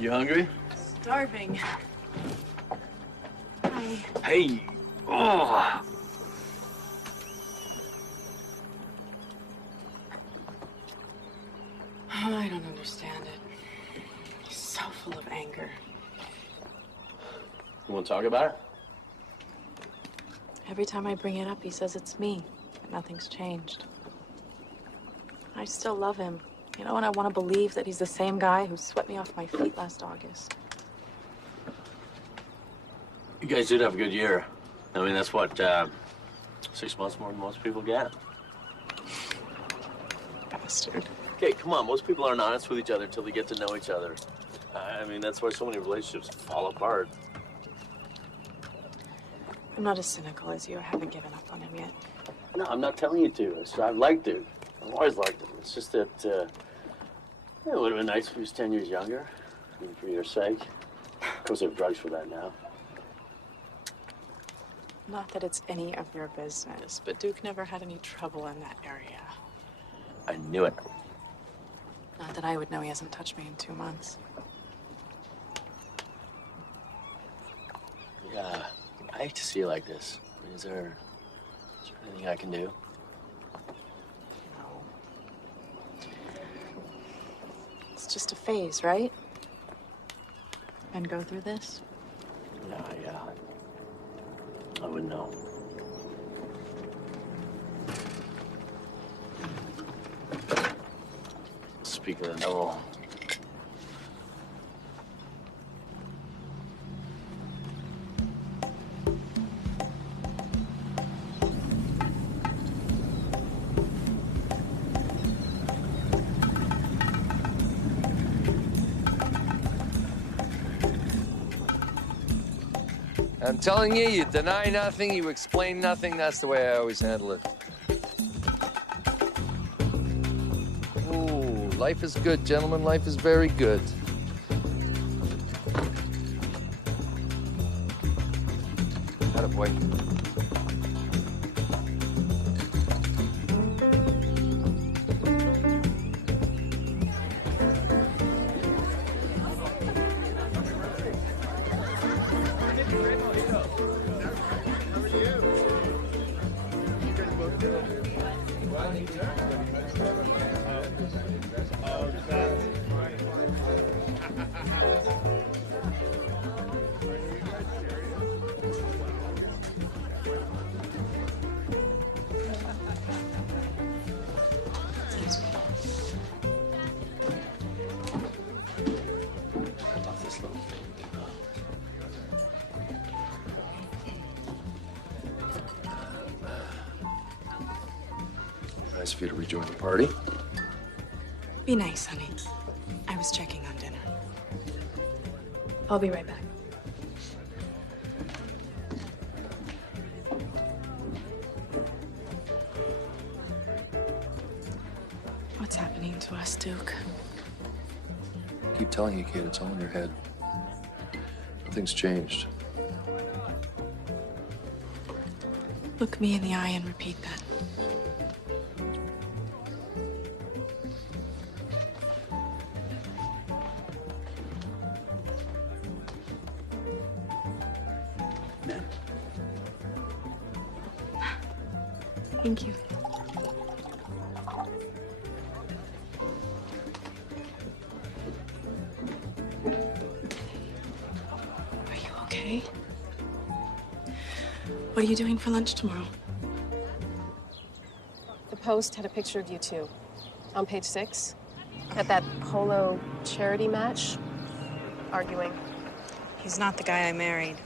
You hungry? Starving. Hi. Hey. Oh. I don't understand it. He's so full of anger. You want to talk about it? Every time I bring it up, he says it's me, that nothing's changed. I still love him. You know, and I want to believe that he's the same guy who swept me off my feet last August. You guys did have a good year. I mean, that's what, 6 months more than most people get. Bastard. Okay, come on. Most people aren't honest with each other until they get to know each other. I mean, that's why so many relationships fall apart. I'm not as cynical as you. I haven't given up on him yet. No, I'm not telling you to. I've liked it. I've always liked him. It's just that, it would have been nice if he was 10 years younger. I mean, for your sake. Of course, they have drugs for that now. Not that it's any of your business, but Duke never had any trouble in that area. I knew it. Not that I would know. He hasn't touched me in 2 months. Yeah, I hate to see you like this. I mean, is there anything I can do? No. It's just a phase, right? And go through this? Yeah. I wouldn't know. Speaking of the devil. I'm telling you, you deny nothing, you explain nothing. That's the way I always handle it. Ooh, life is good, gentlemen. Life is very good. Attaboy. Nice of you to rejoin the party. Be nice, honey. I was checking on dinner. I'll be right back. What's happening to us, Duke? I keep telling you, kid, it's all in your head. Nothing's changed. Look me in the eye and repeat that. Thank you. Are you okay? What are you doing for lunch tomorrow? The Post had a picture of you two on page 6 at that polo charity match, arguing. He's not the guy I married.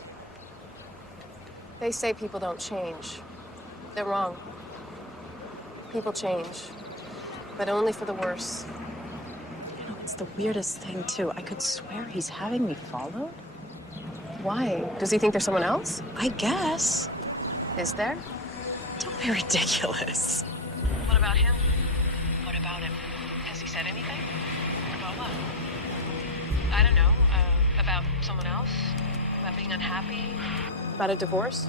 They say people don't change. They're wrong. People change, but only for the worse. You know, it's the weirdest thing, too. I could swear he's having me followed. Why? Does he think there's someone else? I guess. Is there? Don't be ridiculous. What about him? What about him? Has he said anything? About what? I don't know. About someone else? About being unhappy? About a divorce?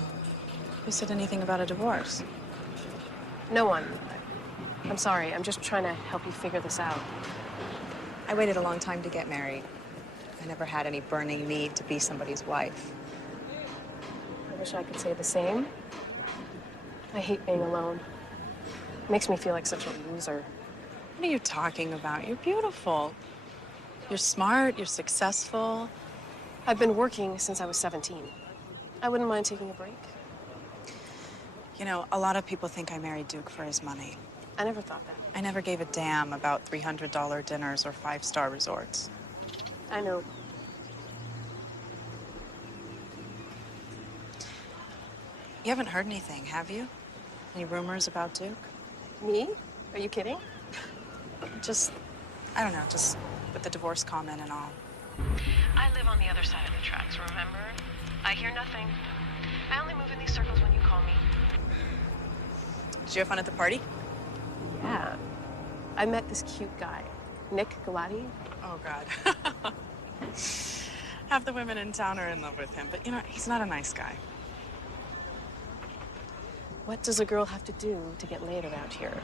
Who said anything about a divorce? No one. I'm sorry. I'm just trying to help you figure this out. I waited a long time to get married. I I never had any burning need to be somebody's wife. I wish I could say the same. I hate being alone. It makes me feel like such a loser. What are you talking about? You're beautiful. You're smart, you're successful. I've been working since I was 17. I wouldn't mind taking a break. You know, a lot of people think I married Duke for his money. I never thought that. I never gave a damn about $300 dinners or five-star resorts. I know. You haven't heard anything, have you? Any rumors about Duke? Me? Are you kidding? Just, I don't know, just with the divorce comment and all. I live on the other side of the tracks, remember? I hear nothing. I only move in these circles when you call me. Did you have fun at the party? Yeah. I met this cute guy, Nick Galati. Oh, God. Half the women in town are in love with him, but you know, he's not a nice guy. What does a girl have to do to get laid around here?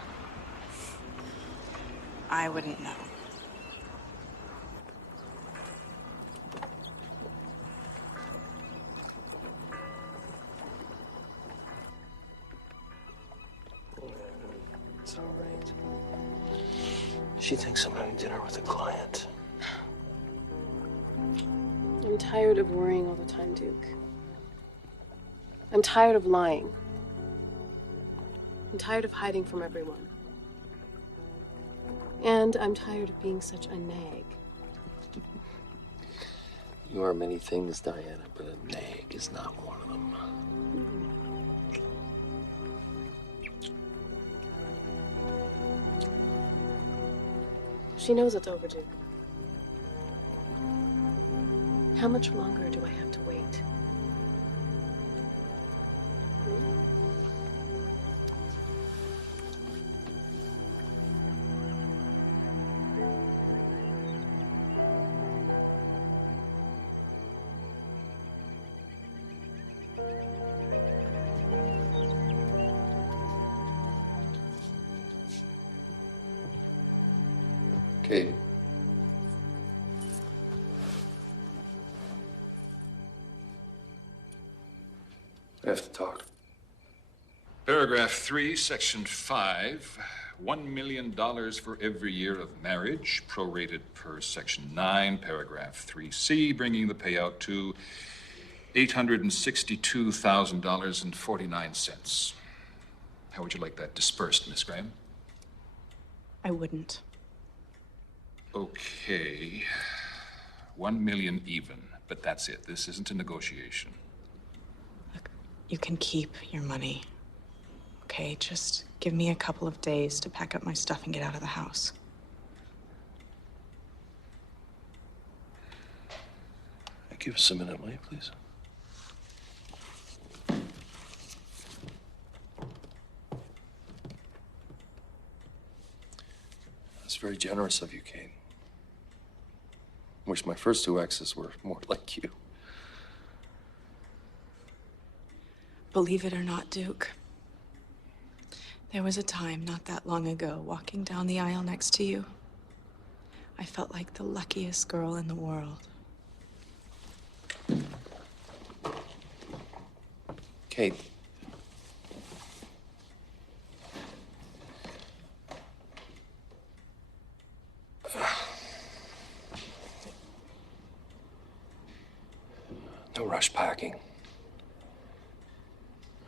I wouldn't know. It's all right. She thinks I'm having dinner with a client. I'm tired of worrying all the time, Duke. I'm tired of lying. I'm tired of hiding from everyone. And I'm tired of being such a nag. You are many things, Diana, but a nag is not one of them. She knows it's over, Duke. How much longer do I have to wait? Kate. I have to talk. Paragraph 3, Section 5. $1 million for every year of marriage, prorated per Section 9, Paragraph 3C, bringing the payout to $862,000.49. How would you like that dispersed, Miss Graham? I wouldn't. Okay. 1 million even, but that's it. This isn't a negotiation. Look, you can keep your money. Okay, just give me a couple of days to pack up my stuff and get out of the house. Give us a minute, will you, please? That's very generous of you, Kate. Wish my first two exes were more like you. Believe it or not, Duke, there was a time not that long ago, walking down the aisle next to you, I felt like the luckiest girl in the world. Kate. No rush packing.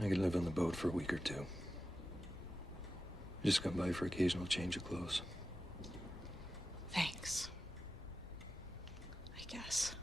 I could live on the boat for a week or two. Just come by for occasional change of clothes. Thanks. I guess.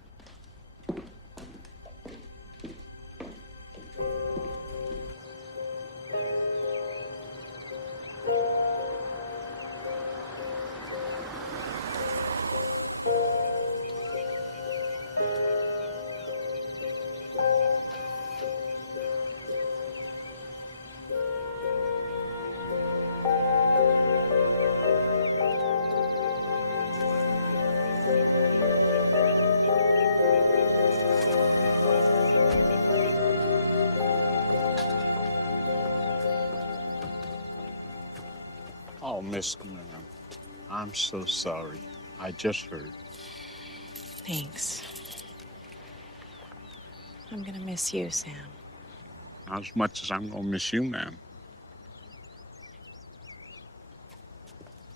Oh, Miss Graham, I'm so sorry. I just heard. Thanks. I'm gonna miss you, Sam. Not as much as I'm gonna miss you, ma'am.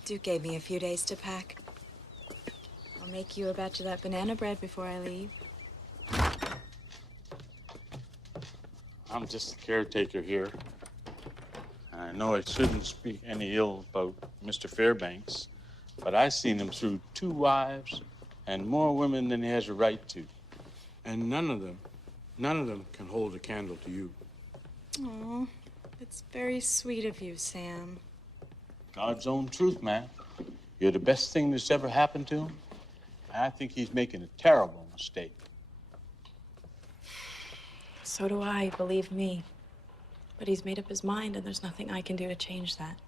Duke gave me a few days to pack. I'll make you a batch of that banana bread before I leave. I'm just the caretaker here. I know I shouldn't speak any ill about Mr. Fairbanks, but I've seen him through 2 wives and more women than he has a right to. And none of them can hold a candle to you. Aw, that's very sweet of you, Sam. God's own truth, man. You're the best thing that's ever happened to him. I think he's making a terrible mistake. So do I, believe me. But he's made up his mind, and there's nothing I can do to change that.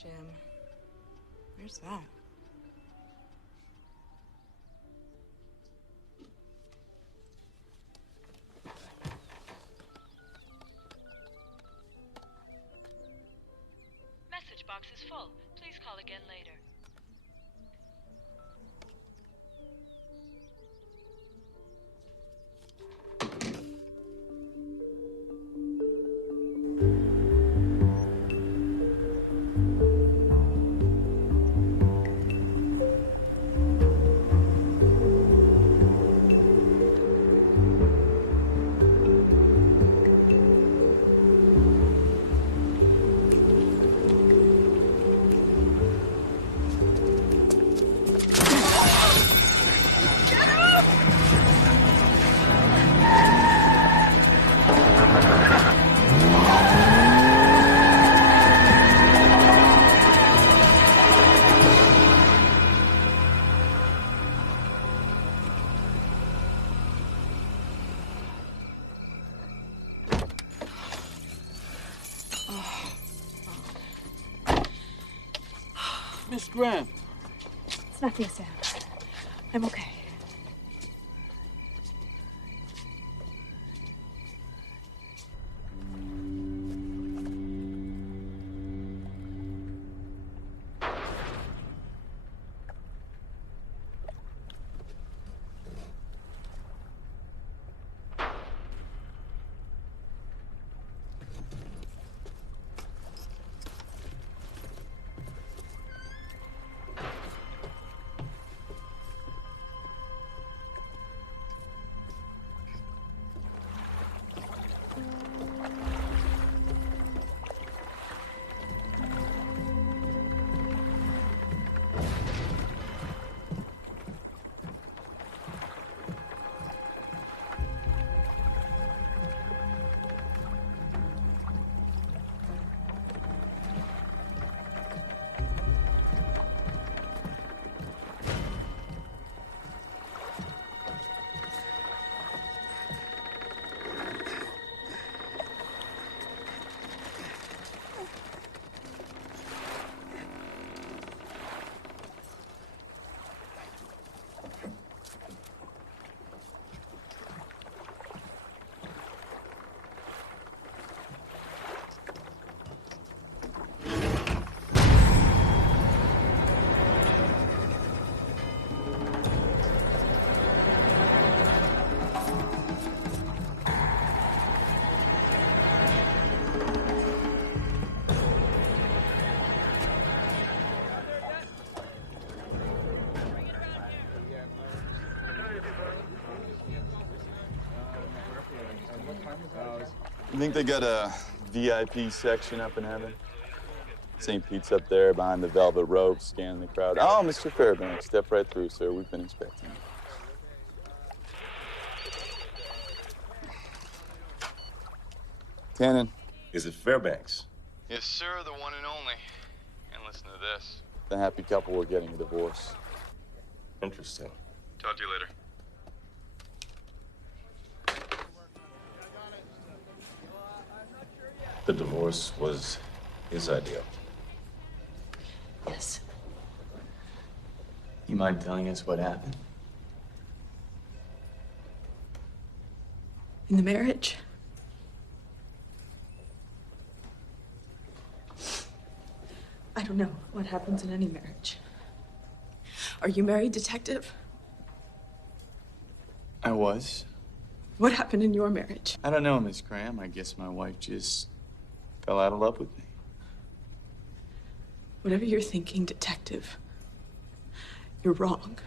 Jim, where's that? Message box is full. Please call again later. Miss Graham. It's nothing, Sam. I'm okay. You think they got a VIP section up in heaven. St. Pete's up there behind the velvet robe, scanning the crowd. Oh, Mr. Fairbanks, step right through, sir. We've been expecting you. Tannen. Is it Fairbanks? Yes, sir, the one and only. And listen to this. The happy couple were getting a divorce. Interesting. Talk to you later. The divorce was his idea. Yes. You mind telling us what happened? In the marriage? I don't know what happens in any marriage. Are you married, detective? I was. What happened in your marriage? I don't know, Miss Graham. I guess my wife just fell out of love with me. Whatever you're thinking, detective, you're wrong.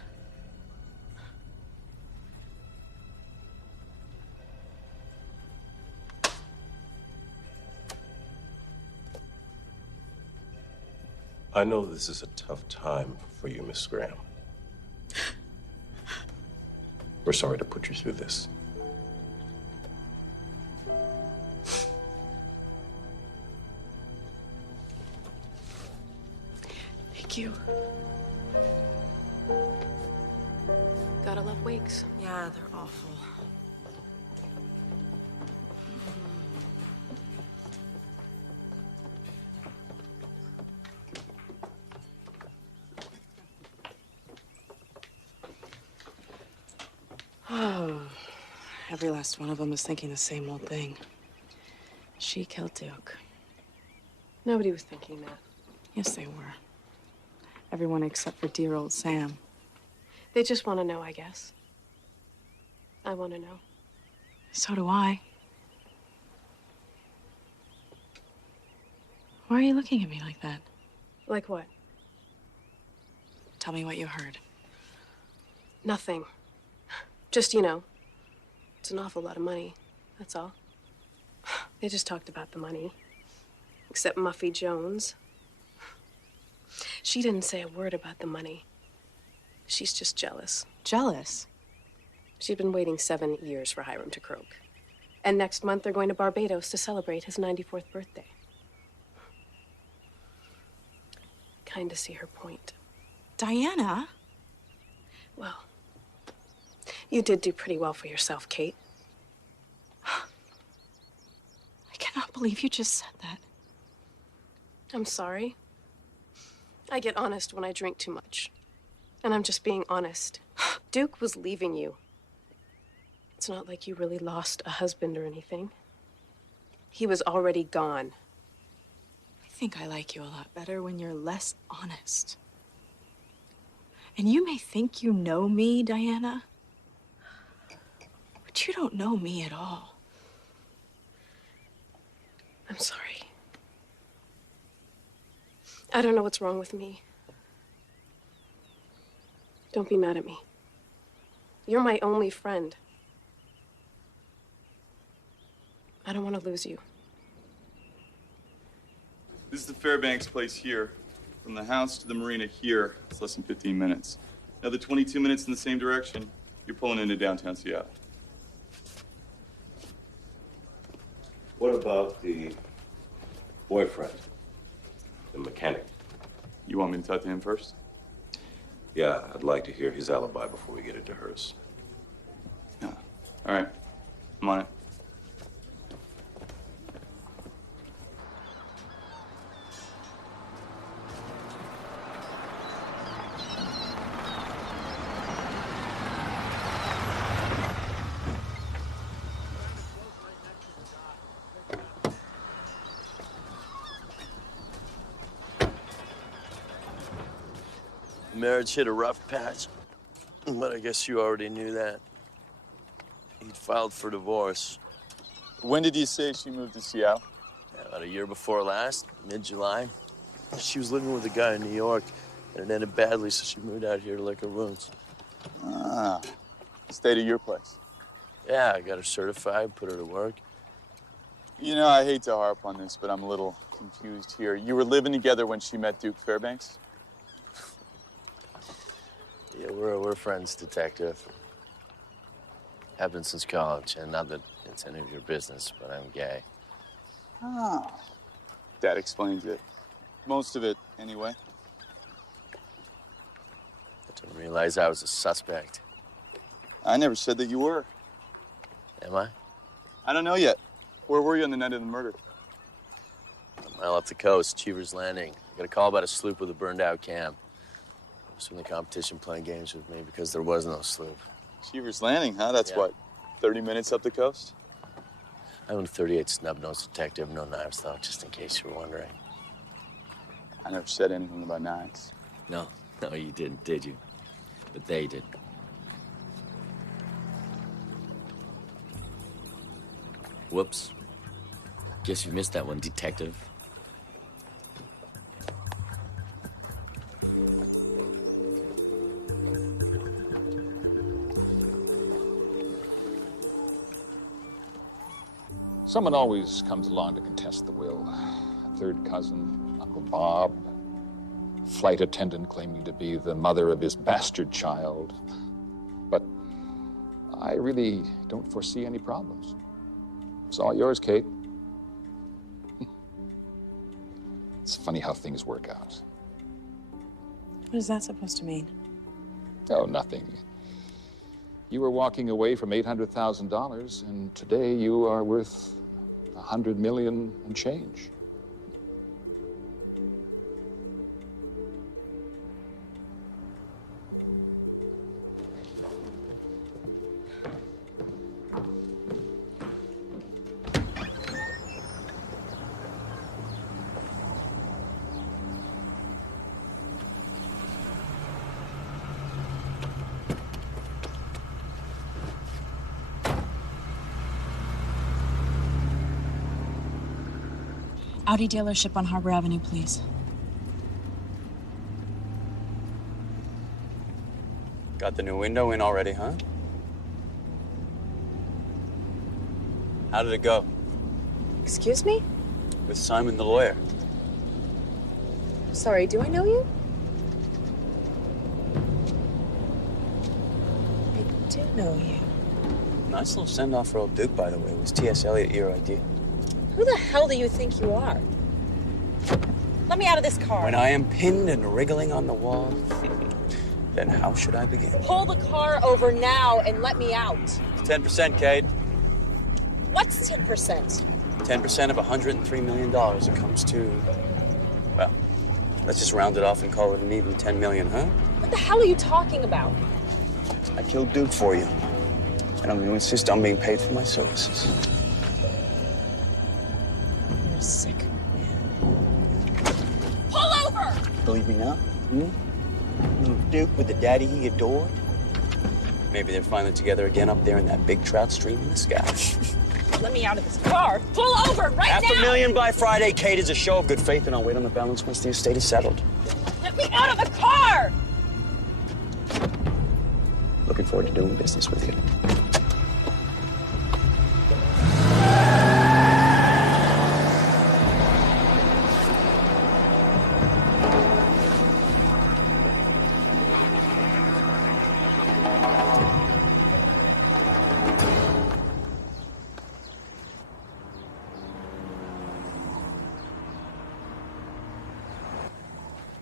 I know this is a tough time for you, Miss Graham. We're sorry to put you through this. Thank you. Gotta love wakes. Yeah, they're awful. Oh, every last one of them is thinking the same old thing. She killed Duke. Nobody was thinking that. Yes, they were. Everyone except for dear old Sam. They just want to know, I guess. I want to know. So do I. Why are you looking at me like that? Like what? Tell me what you heard. Nothing. Just, you know, it's an awful lot of money, that's all. They just talked about the money. Except Muffy Jones. She didn't say a word about the money. She's just jealous. Jealous? She'd been waiting 7 years for Hiram to croak. And next month they're going to Barbados to celebrate his 94th birthday. Kind of see her point. Diana? Well, you did do pretty well for yourself, Kate. I cannot believe you just said that. I'm sorry. I get honest when I drink too much. And I'm just being honest. Duke was leaving you. It's not like you really lost a husband or anything. He was already gone. I think I like you a lot better when you're less honest. And you may think you know me, Diana, but you don't know me at all. I'm sorry. I don't know what's wrong with me. Don't be mad at me. You're my only friend. I don't want to lose you. This is the Fairbanks place here. From the house to the marina here, it's less than 15 minutes. Another 22 minutes in the same direction, you're pulling into downtown Seattle. What about the boyfriend, the mechanic? You want me to talk to him first? Yeah, I'd like to hear his alibi before we get into hers. Yeah. All right. I'm on it. Marriage hit a rough patch, but I guess you already knew that. He'd filed for divorce. When did you say she moved to Seattle? Yeah, about a year before last, mid-July. She was living with a guy in New York, and it ended badly, so she moved out here to lick her wounds. Ah, stayed at your place. Yeah, I got her certified, put her to work. You know, I hate to harp on this, but I'm a little confused here. You were living together when she met Duke Fairbanks? Yeah, we're friends, Detective. Have been since college, and not that it's any of your business, but I'm gay. Oh. That explains it. Most of it, anyway. I didn't realize I was a suspect. I never said that you were. Am I? I don't know yet. Where were you on the night of the murder? A mile up the coast, Cheever's Landing. I got a call about a sloop with a burned-out cam. I was from the competition playing games with me because there was no sloop. Cheever's Landing, huh? That's what, 30 minutes up the coast? I'm a 38 snub-nosed detective, no knives, though, just in case you were wondering. I never said anything about knives. No, you didn't, did you? But they did. Whoops. Guess you missed that one, Detective. Someone always comes along to contest the will. A third cousin, Uncle Bob, flight attendant claiming to be the mother of his bastard child. But I really don't foresee any problems. It's all yours, Kate. It's funny how things work out. What is that supposed to mean? Oh, nothing. You were walking away from $800,000, and today you are worth $100 million and change. Audi dealership on Harbor Avenue, please. Got the new window in already, huh? How did it go? Excuse me? With Simon the lawyer. Sorry, do I know you? I do know you. Nice little send-off for old Duke, by the way. Was T.S. Eliot your idea? Who the hell do you think you are? Let me out of this car. When I am pinned and wriggling on the wall, then how should I begin? Pull the car over now and let me out. 10%, Kate. What's 10%? 10% of $103 million. It comes to, well, let's just round it off and call it an even 10 million, huh? What the hell are you talking about? I killed Duke for you. And I'm going to insist on being paid for my services. You're a sick man. Pull over! Believe me now? Little Duke with the daddy he adored. Maybe they're finally together again up there in that big trout stream in the sky. Let me out of this car. Pull over right now! $500,000 by Friday, Kate, is a show of good faith, and I'll wait on the balance once the estate is settled. Let me out of the car! Looking forward to doing business with you.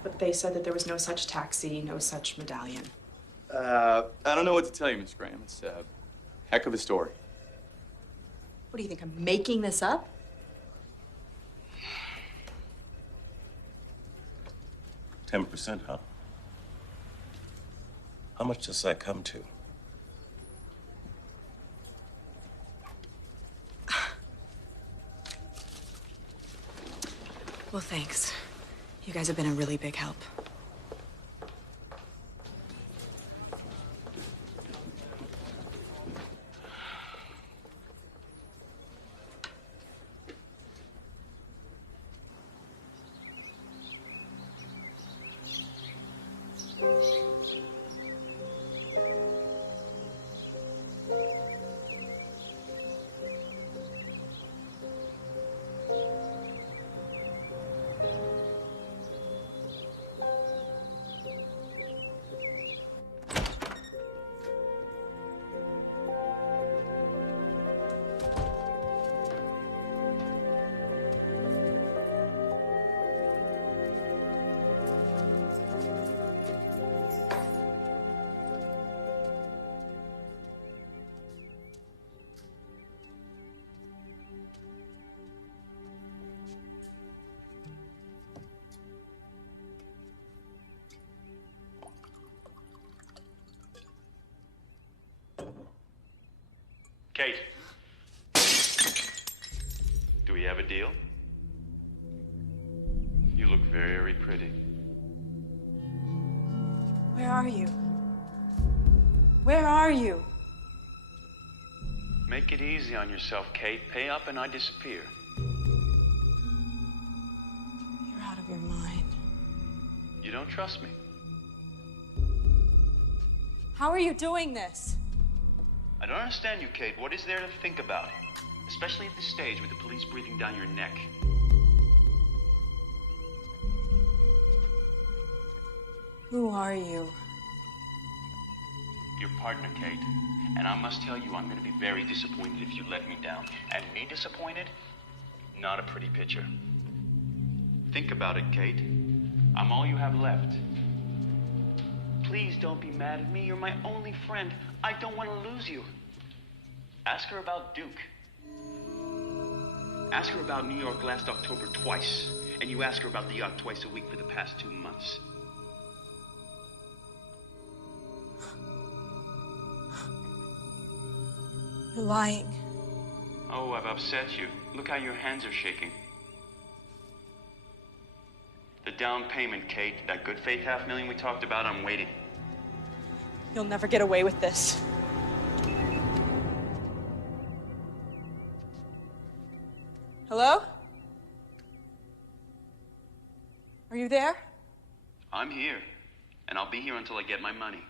But they said that there was no such taxi, no such medallion. I don't know what to tell you, Miss Graham. It's a heck of a story. What do you think, I'm making this up? %, huh? How much does that come to? Well, thanks. You guys have been a really big help. Kate. Do we have a deal? You look very pretty. Where are you? Where are you? Make it easy on yourself, Kate. Pay up and I disappear. You're out of your mind. You don't trust me? How are you doing this? I don't understand you, Kate. What is there to think about? Especially at this stage with the police breathing down your neck. Who are you? Your partner, Kate. And I must tell you, I'm going to be very disappointed if you let me down. And me disappointed? Not a pretty picture. Think about it, Kate. I'm all you have left. Please don't be mad at me. You're my only friend. I don't want to lose you. Ask her about Duke. Ask her about New York last October twice. And you ask her about the yacht twice a week for the past 2 months. You're lying. Oh, I've upset you. Look how your hands are shaking. The down payment, Kate. That good faith $500,000 we talked about, I'm waiting. You'll never get away with this. Hello? Are you there? I'm here. And I'll be here until I get my money.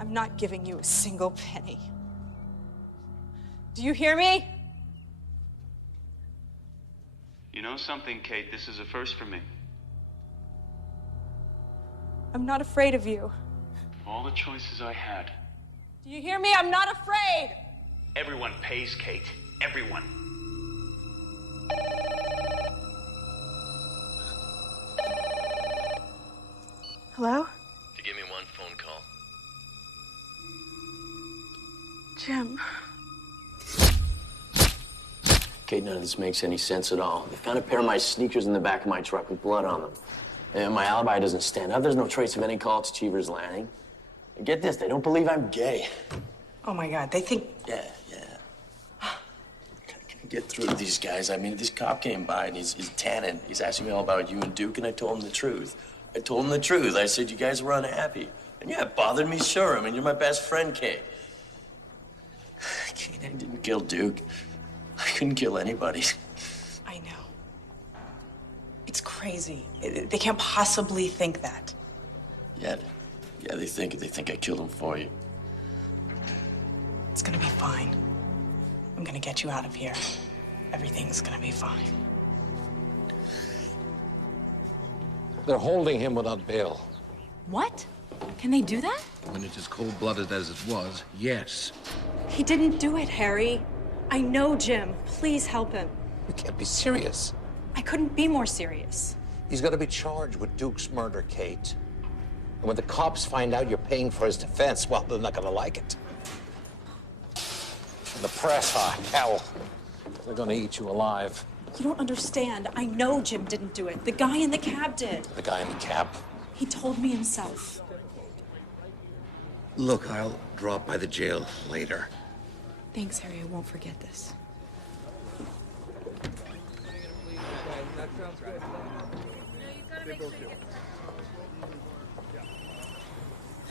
I'm not giving you a single penny. Do you hear me? You know something, Kate? This is a first for me. I'm not afraid of you. All the choices I had. Do you hear me? I'm not afraid. Everyone pays, Kate. Everyone. Hello? To give me one phone call. Jim. Kate, none of this makes any sense at all. They found a pair of my sneakers in the back of my truck with blood on them. And my alibi doesn't stand up. There's no trace of any call to Cheever's Landing. And get this, they don't believe I'm gay. Oh my God, they think... Yeah. Can't get through to these guys. I mean, this cop came by and he's tanning. He's asking me all about you and Duke, and I told him the truth. I said you guys were unhappy. And yeah, it bothered me, sure. I mean, you're my best friend, Kate. Kate, I didn't kill Duke. I couldn't kill anybody. I know. It's crazy. They can't possibly think that. Yeah, they think I killed him for you. It's gonna be fine. I'm gonna get you out of here. Everything's gonna be fine. They're holding him without bail. What? Can they do that? When it's as cold-blooded as it was, yes. He didn't do it, Harry. I know Jim. Please help him. You can't be serious. I couldn't be more serious. He's got to be charged with Duke's murder, Kate. And when the cops find out you're paying for his defense, well, they're not going to like it. And the press, hell, they're going to eat you alive. You don't understand. I know Jim didn't do it. The guy in the cab did. The guy in the cab? He told me himself. Look, I'll drop by the jail later. Thanks, Harry. I won't forget this.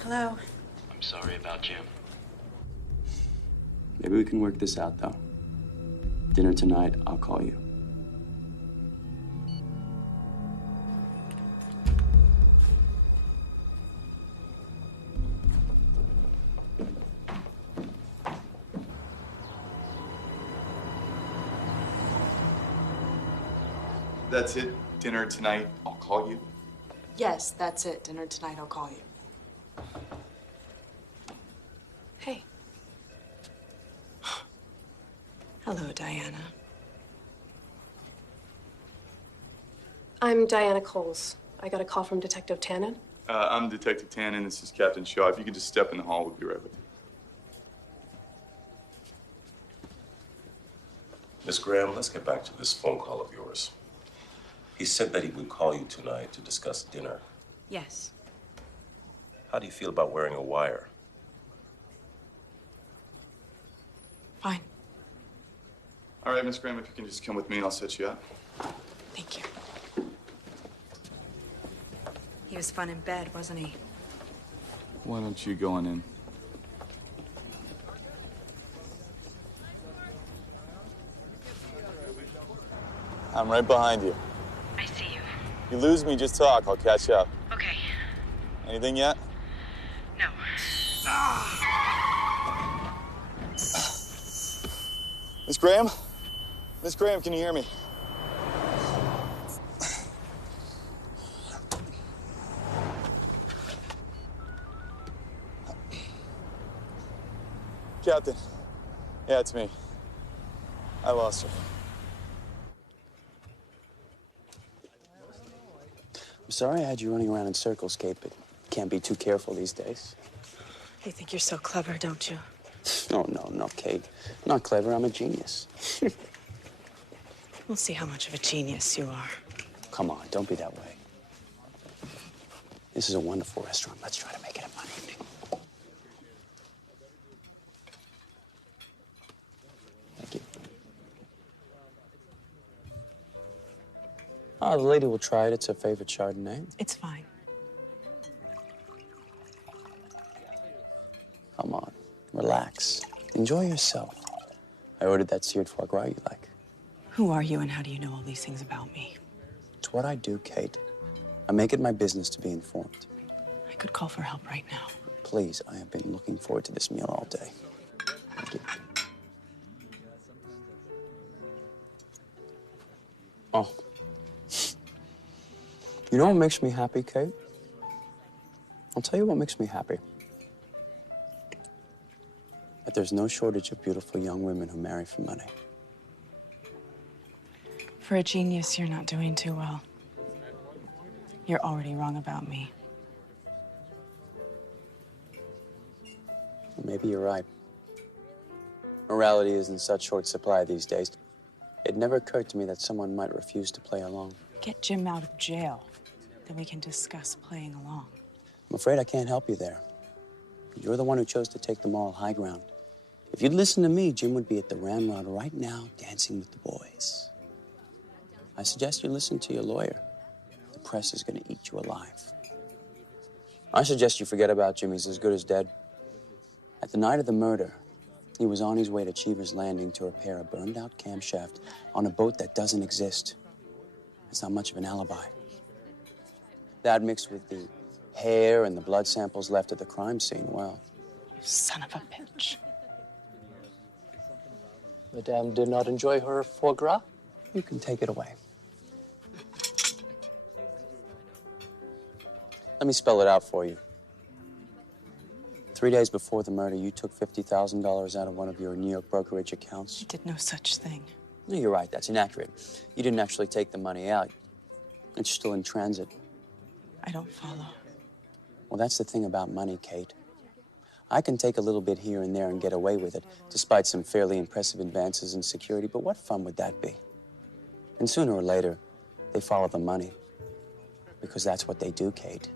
Hello. I'm sorry about Jim. Maybe we can work this out, though. Dinner tonight, I'll call you. That's it. Dinner tonight, I'll call you. Yes, that's it. Dinner tonight. I'll call you. Hey. Hello, Diana. I'm Diana Coles. I got a call from Detective Tannen. I'm Detective Tannen. This is Captain Shaw. If you could just step in the hall, we'll be right with you. Miss Graham, let's get back to this phone call of yours. He said that he would call you tonight to discuss dinner. Yes. How do you feel about wearing a wire? Fine. All right, Miss Graham, if you can just come with me and I'll set you up. Thank you. He was fun in bed, wasn't he? Why don't you go on in? I'm right behind you. I see you. You lose me, just talk. I'll catch up. Okay. Anything yet? No. Miss Graham? Miss Graham, can you hear me? Captain. Yeah, it's me. I lost her. I'm sorry I had you running around in circles, Kate, but can't be too careful these days. You think you're so clever, don't you? No, Kate. I'm not clever, I'm a genius. We'll see how much of a genius you are. Come on, don't be that way. This is a wonderful restaurant. Let's try to make it a fun evening. Thank you. Oh, the lady will try it. It's her favorite Chardonnay. It's fine. Come on, relax. Enjoy yourself. I ordered that seared foie gras you like. Who are you and how do you know all these things about me? It's what I do, Kate. I make it my business to be informed. I could call for help right now. Please, I have been looking forward to this meal all day. Thank you. Oh. You know what makes me happy, Kate? I'll tell you what makes me happy. That there's no shortage of beautiful young women who marry for money. For a genius, you're not doing too well. You're already wrong about me. Maybe you're right. Morality is in such short supply these days. It never occurred to me that someone might refuse to play along. Get Jim out of jail, then we can discuss playing along. I'm afraid I can't help you there. You're the one who chose to take the moral high ground. If you'd listened to me, Jim would be at the Ramrod right now, dancing with the boys. I suggest you listen to your lawyer. The press is going to eat you alive. I suggest you forget about Jim. He's as good as dead. At the night of the murder, he was on his way to Cheever's Landing to repair a burned-out camshaft on a boat that doesn't exist. It's not much of an alibi. That mixed with the hair and the blood samples left at the crime scene, well... You son of a bitch. Madame did not enjoy her foie gras? You can take it away. Let me spell it out for you. 3 days before the murder, you took $50,000 out of one of your New York brokerage accounts. I did no such thing. No, you're right. That's inaccurate. You didn't actually take the money out. It's still in transit. I don't follow. Well, that's the thing about money, Kate. I can take a little bit here and there and get away with it, despite some fairly impressive advances in security, but what fun would that be? And sooner or later, they follow the money. Because that's what they do, Kate.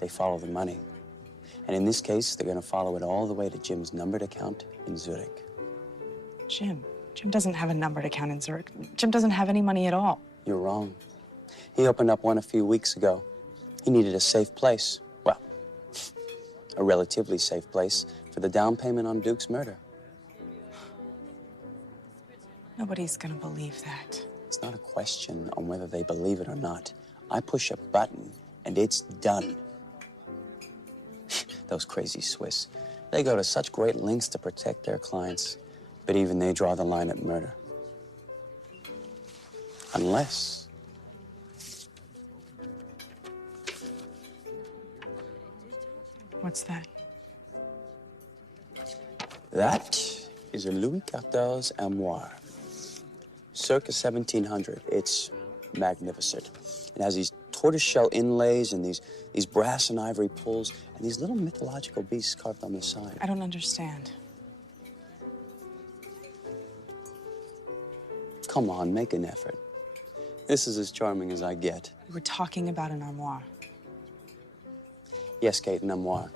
They follow the money. And in this case, they're going to follow it all the way to Jim's numbered account in Zurich. Jim doesn't have a numbered account in Zurich. Jim doesn't have any money at all. You're wrong. He opened up one a few weeks ago. He needed a safe place. Well, a relatively safe place for the down payment on Duke's murder. Nobody's gonna believe that. It's not a question on whether they believe it or not. I push a button and it's done. Those crazy Swiss. They go to such great lengths to protect their clients, but even they draw the line at murder. Unless... What's that? That is a Louis XIV armoire. Circa 1700. It's magnificent. It has these tortoiseshell inlays and these brass and ivory pulls and these little mythological beasts carved on the side. I don't understand. Come on, make an effort. This is as charming as I get. We were talking about an armoire. Yes, Kate, an armoire.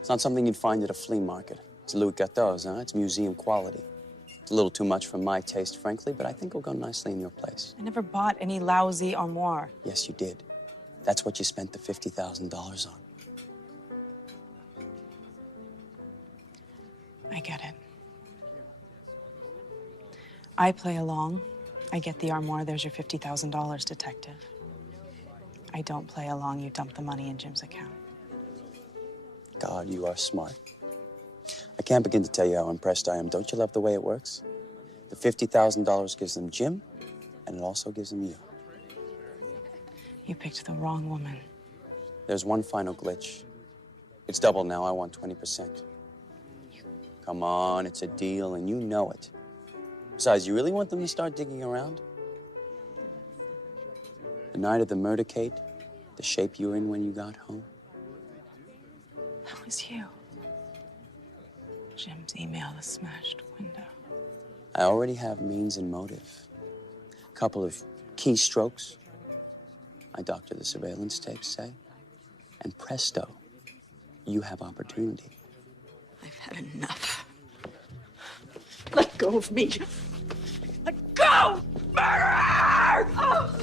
It's not something you'd find at a flea market. It's Louis XIV, huh? It's museum quality. It's a little too much for my taste, frankly, but I think it'll go nicely in your place. I never bought any lousy armoire. Yes, you did. That's what you spent the $50,000 on. I get it. I play along. I get the armoire. There's your $50,000, detective. I don't play along. You dump the money in Jim's account. God, you are smart. I can't begin to tell you how impressed I am. Don't you love the way it works? The $50,000 gives them Jim, and it also gives them you. You picked the wrong woman. There's one final glitch. It's double now. I want 20%. Come on, it's a deal, and you know it. Besides, you really want them to start digging around? The night of the murder, Kate, the shape you were in when you got home? That was you. Jim's email, the smashed window. I already have means and motive. A couple of keystrokes. I doctor the surveillance tapes, say. And presto, you have opportunity. I've had enough. Let go of me. Let go! Murderer! Oh!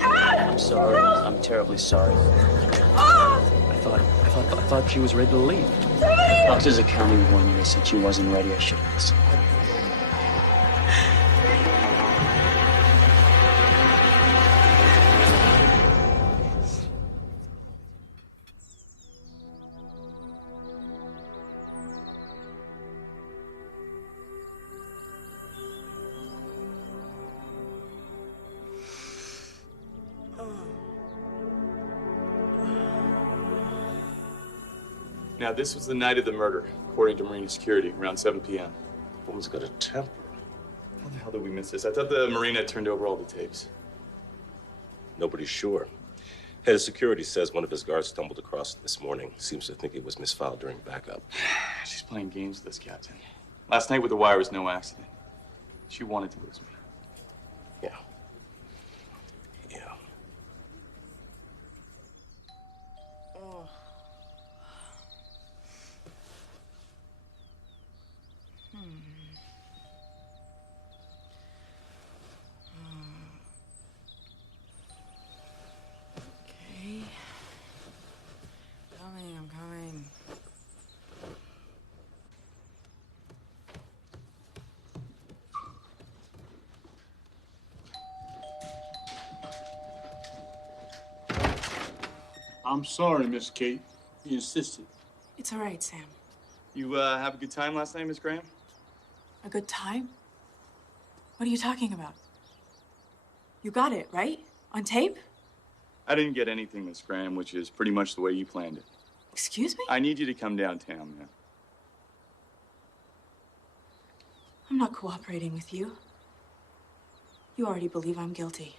I'm sorry. I'm terribly sorry. I thought she was ready to leave. Doctor's accounting warned me. They said she wasn't ready. I should have listened. Now, this was the night of the murder, according to Marina Security, around 7 p.m. Woman's got a temper. How the hell did we miss this? I thought the Marina had turned over all the tapes. Nobody's sure. Head of security says one of his guards stumbled across it this morning. Seems to think it was misfiled during backup. She's playing games with us, Captain. Last night with the wire was no accident. She wanted to lose me. Yeah. Okay. I'm coming. I'm sorry, Miss Kate. You insisted. It's all right, Sam. You have a good time last night, Miss Graham? A good time? What are you talking about? You got it, right? On tape? I didn't get anything, Miss Graham, which is pretty much the way you planned it. Excuse me? I need you to come downtown now. I'm not cooperating with you. You already believe I'm guilty.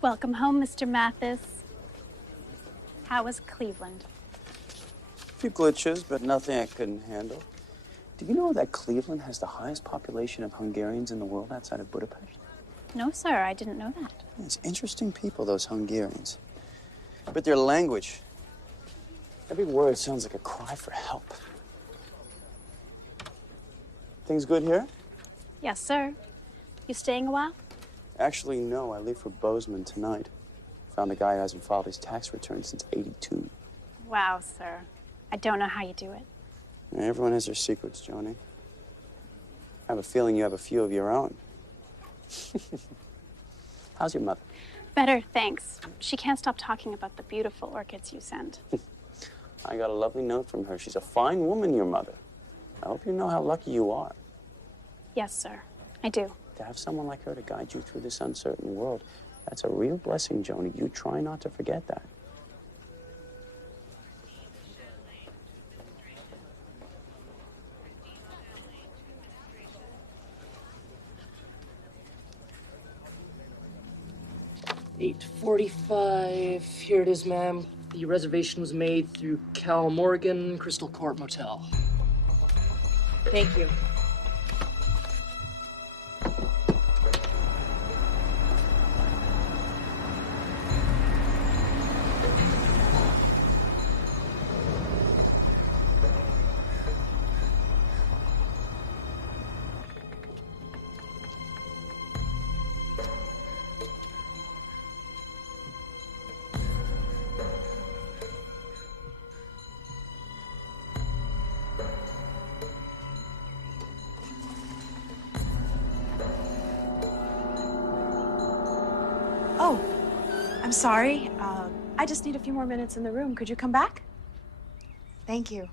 Welcome home, Mr. Mathis. How was Cleveland? A few glitches, but nothing I couldn't handle. Do you know that Cleveland has the highest population of Hungarians in the world outside of Budapest? No, sir, I didn't know that. It's interesting people, those Hungarians. But their language, every word sounds like a cry for help. Things good here? Yes, sir. You staying a while? Actually, no. I leave for Bozeman tonight. Found a guy who hasn't filed his tax return since '82. Wow, sir. I don't know how you do it. Everyone has their secrets, Joni. I have a feeling you have a few of your own. How's your mother? Better, thanks. She can't stop talking about the beautiful orchids you send. I got a lovely note from her. She's a fine woman, your mother. I hope you know how lucky you are. Yes, sir. I do. To have someone like her to guide you through this uncertain world, that's a real blessing, Joni. You try not to forget that. 8:45. Here it is, ma'am. The reservation was made through Cal Morgan Crystal Court Motel. Thank you. Oh, I'm sorry. I just need a few more minutes in the room. Could you come back? Thank you.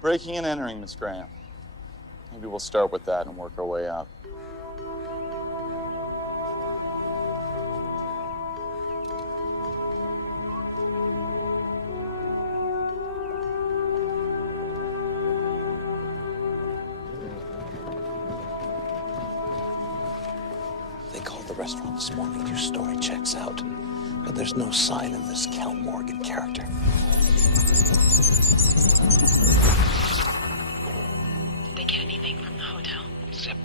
Breaking and entering, Miss Graham. Maybe we'll start with that and work our way up. They called the restaurant this morning. Your story checks out. But there's no sign of this Cal Morgan character. They get anything from the hotel? Zip.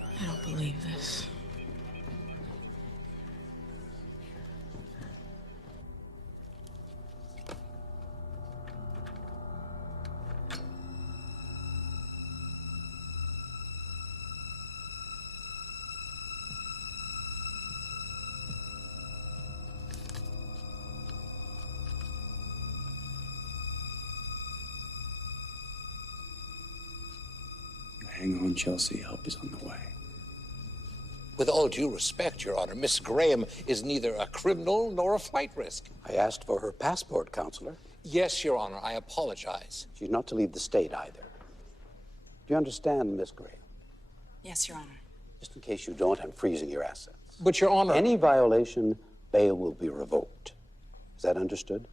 I don't believe this. Hang on, Chelsea. Help is on the way. With all due respect, Your Honor, Miss Graham is neither a criminal nor a flight risk. I asked for her passport, Counselor. Yes, Your Honor, I apologize. She's not to leave the state either. Do you understand, Miss Graham? Yes, Your Honor. Just in case you don't, I'm freezing your assets. But, Your Honor... Any violation, bail will be revoked. Is that understood?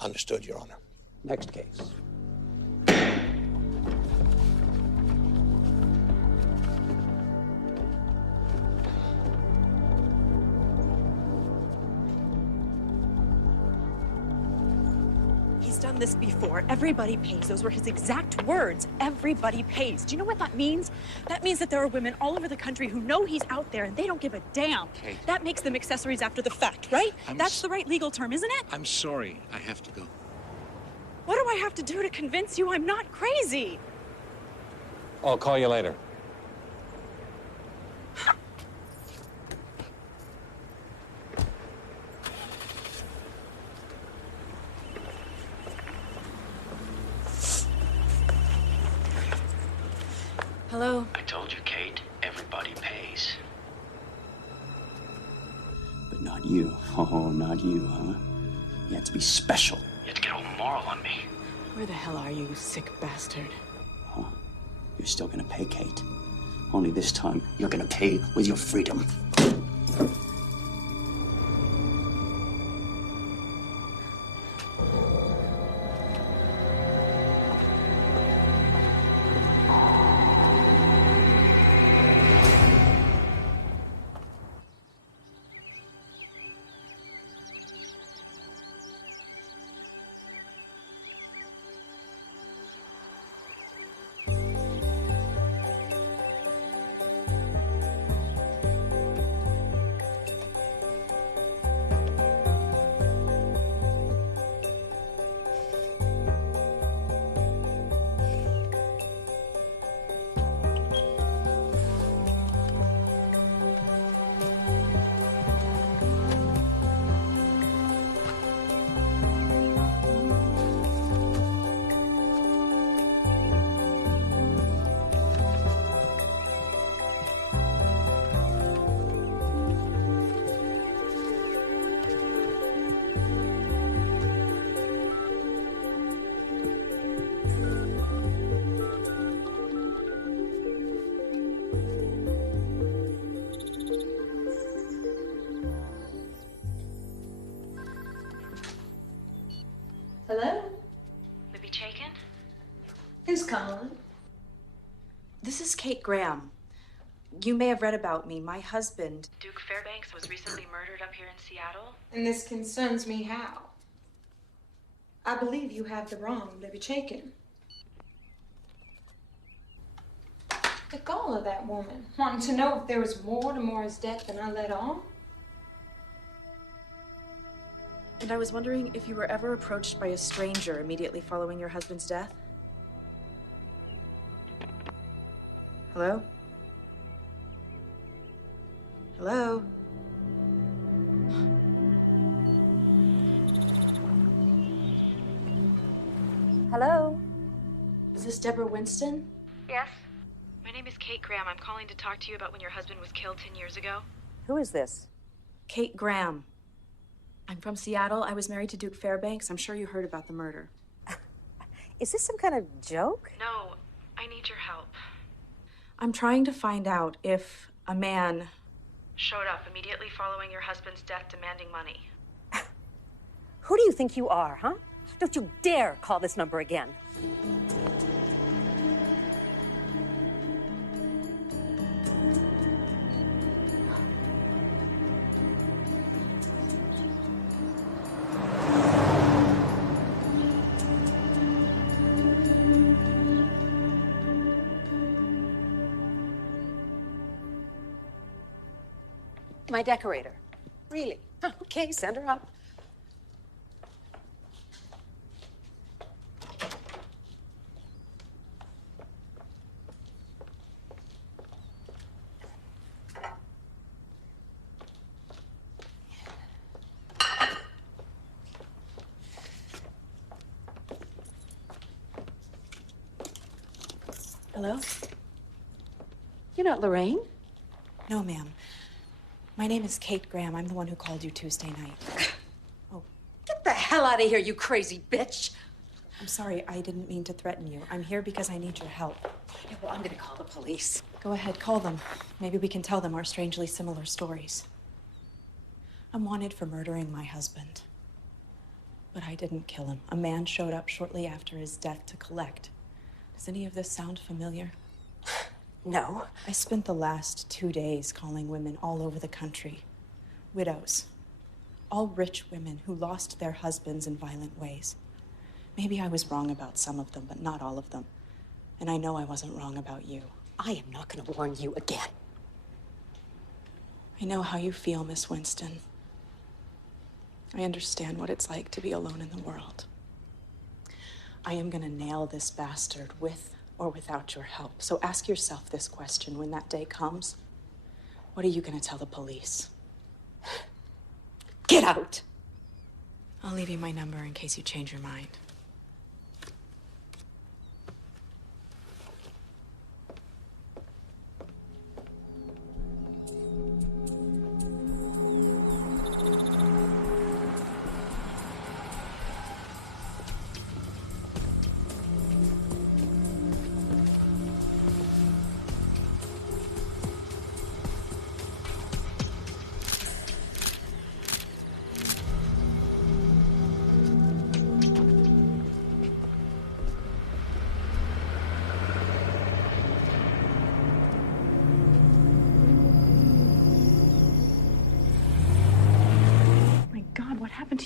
Understood, Your Honor. Next case. He's done this before. Everybody pays. Those were his exact words. Everybody pays. Do you know what that means? That means that there are women all over the country who know he's out there and they don't give a damn. Kate. That makes them accessories after the fact, right? That's the right legal term, isn't it? I'm sorry. I have to go. What do I have to do to convince you I'm not crazy? I'll call you later. Hello? I told you, Kate, everybody pays. But not you. Oh, not you, huh? You have to be special. You have to get all moral on me. Where the hell are you, you sick bastard? Huh? You're still gonna pay, Kate. Only this time, you're gonna pay with your freedom. Hello? Libby Chaikin? Who's calling? This is Kate Graham. You may have read about me. My husband. Duke Fairbanks was recently murdered up here in Seattle. And this concerns me how? I believe you have the wrong Libby Chaikin. The gall of that woman, wanting to know if there was more to Maura's death than I let on. And I was wondering if you were ever approached by a stranger immediately following your husband's death? Hello? Hello? Hello? Is this Deborah Winston? Yes? My name is Kate Graham. I'm calling to talk to you about when your husband was killed 10 years ago. Who is this? Kate Graham. I'm from Seattle. I was married to Duke Fairbanks. I'm sure you heard about the murder. Is this some kind of joke? No, I need your help. I'm trying to find out if a man Showed up immediately following your husband's death demanding money. Who do you think you are, huh? Don't you dare call this number again. My decorator. Really? Okay, send her up. Hello? You're not Lorraine? No, ma'am. My name is Kate Graham. I'm the one who called you Tuesday night. Get the hell out of here, you crazy bitch! I'm sorry, I didn't mean to threaten you. I'm here because I need your help. Yeah, well, I'm gonna call the police. Go ahead, call them. Maybe we can tell them our strangely similar stories. I'm wanted for murdering my husband. But I didn't kill him. A man showed up shortly after his death to collect. Does any of this sound familiar? No. I spent the last 2 days calling women all over the country. Widows. All rich women who lost their husbands in violent ways. Maybe I was wrong about some of them, but not all of them. And I know I wasn't wrong about you. I am not gonna warn you again. I know how you feel, Miss Winston. I understand what it's like to be alone in the world. I am gonna nail this bastard with or without your help. So ask yourself this question when that day comes. What are you gonna tell the police? Get out! I'll leave you my number in case you change your mind.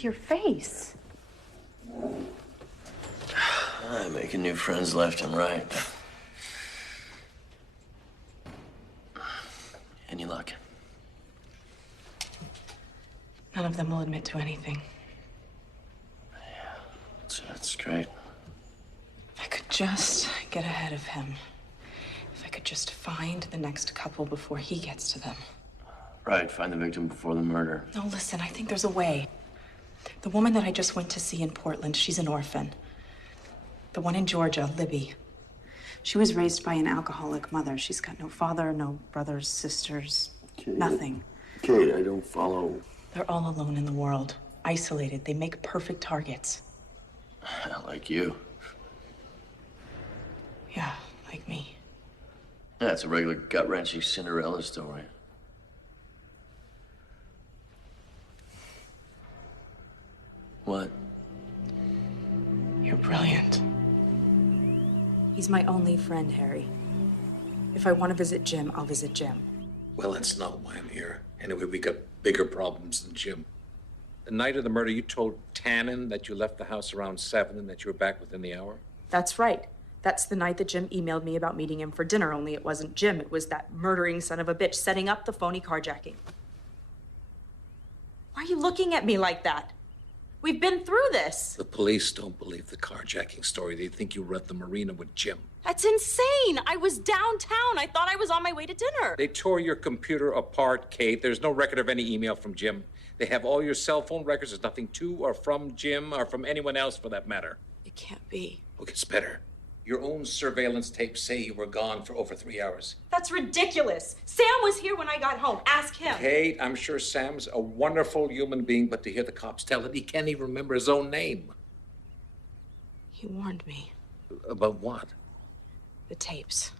Your face. I'm making new friends left and right. Any luck? None of them will admit to anything. That's great. If I could just get ahead of him. If I could just find the next couple before he gets to them. Right, find the victim before the murder. No, listen, I think there's a way. The woman that I just went to see in Portland, she's an orphan. The one in Georgia, Libby. She was raised by an alcoholic mother. She's got no father, no brothers, sisters, nothing. Kate, I don't follow. They're all alone in the world, isolated. They make perfect targets. Like you. Yeah, like me. Yeah, it's a regular gut-wrenching Cinderella story. What? brilliant. He's my only friend, Harry. If I want to visit Jim, I'll visit Jim. Well, that's not why I'm here. Anyway, we got bigger problems than Jim. The night of the murder, you told Tannen that you left the house around 7 and that you were back within the hour? That's right. That's the night that Jim emailed me about meeting him for dinner, only it wasn't Jim. It was that murdering son of a bitch setting up the phony carjacking. Why are you looking at me like that? We've been through this. The police don't believe the carjacking story. They think you were at the marina with Jim. That's insane. I was downtown. I thought I was on my way to dinner. They tore your computer apart, Kate. There's no record of any email from Jim. They have all your cell phone records. There's nothing to or from Jim or from anyone else for that matter. It can't be. Look, it's better. Your own surveillance tapes say you were gone for over 3 hours. That's ridiculous. Sam was here when I got home. Ask him. Kate, I'm sure Sam's a wonderful human being, but to hear the cops tell it, he can't even remember his own name. He warned me. About what? The tapes.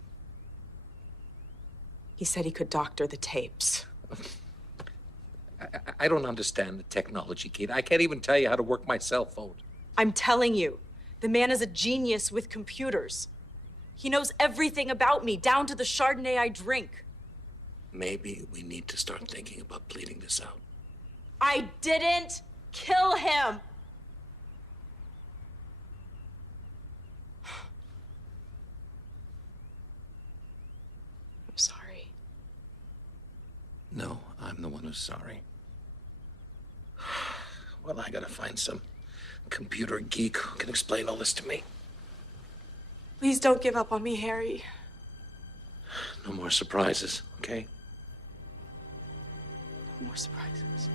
He said he could doctor the tapes. I don't understand the technology, Kate. I can't even tell you how to work my cell phone. I'm telling you, the man is a genius with computers. He knows everything about me, down to the Chardonnay I drink. Maybe we need to start thinking about bleeding this out. I didn't kill him. I'm sorry. No, I'm the one who's sorry. Well, I gotta find some computer geek who can explain all this to me. Please don't give up on me, Harry. No more surprises, okay? No more surprises.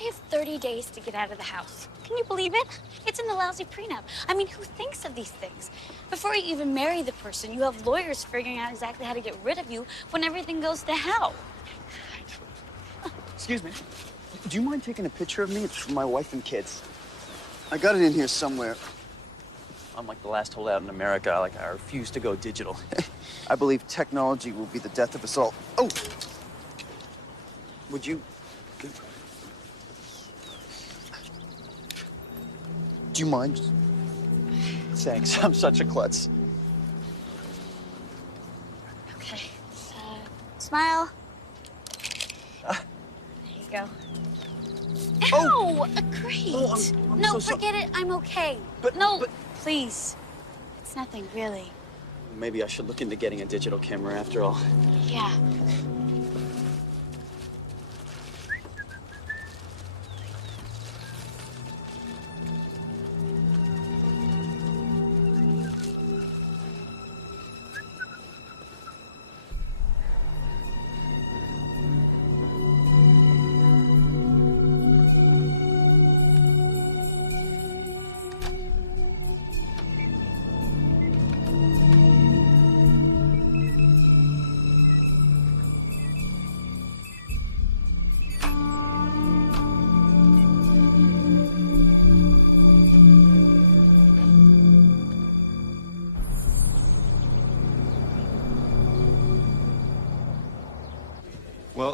I have 30 days to get out of the house. Can you believe it? It's in the lousy prenup. I mean, who thinks of these things? Before you even marry the person, you have lawyers figuring out exactly how to get rid of you when everything goes to hell. Excuse me. Do you mind taking a picture of me? It's for my wife and kids. I got it in here somewhere. I'm like the last holdout in America. I refuse to go digital. I believe technology will be the death of us all. Oh! Would you... Do you mind? Thanks. I'm such a klutz. Okay. Smile. There you go. Oh! Ow! Great. Oh, I'm no, so forget it. I'm okay. But Please. It's nothing, really. Maybe I should look into getting a digital camera after all. Yeah.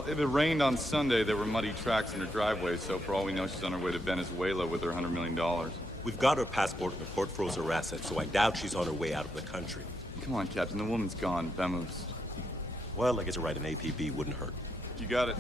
Well, if it rained on Sunday, there were muddy tracks in her driveway, so for all we know, she's on her way to Venezuela with her $100 million. We've got her passport and the court froze her assets, so I doubt she's on her way out of the country. Come on, Captain, the woman's gone. Vamoose. Well, I guess you're right, an APB wouldn't hurt. You got it.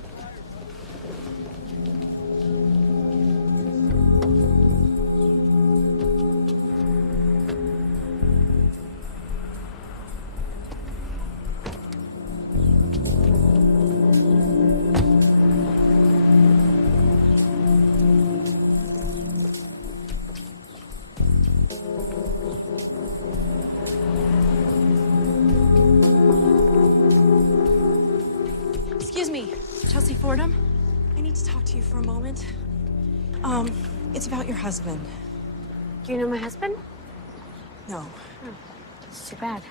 Excuse me, Chelsea Fordham. I need to talk to you for a moment. It's about your husband. Do you know my husband? No. Oh, it's too bad.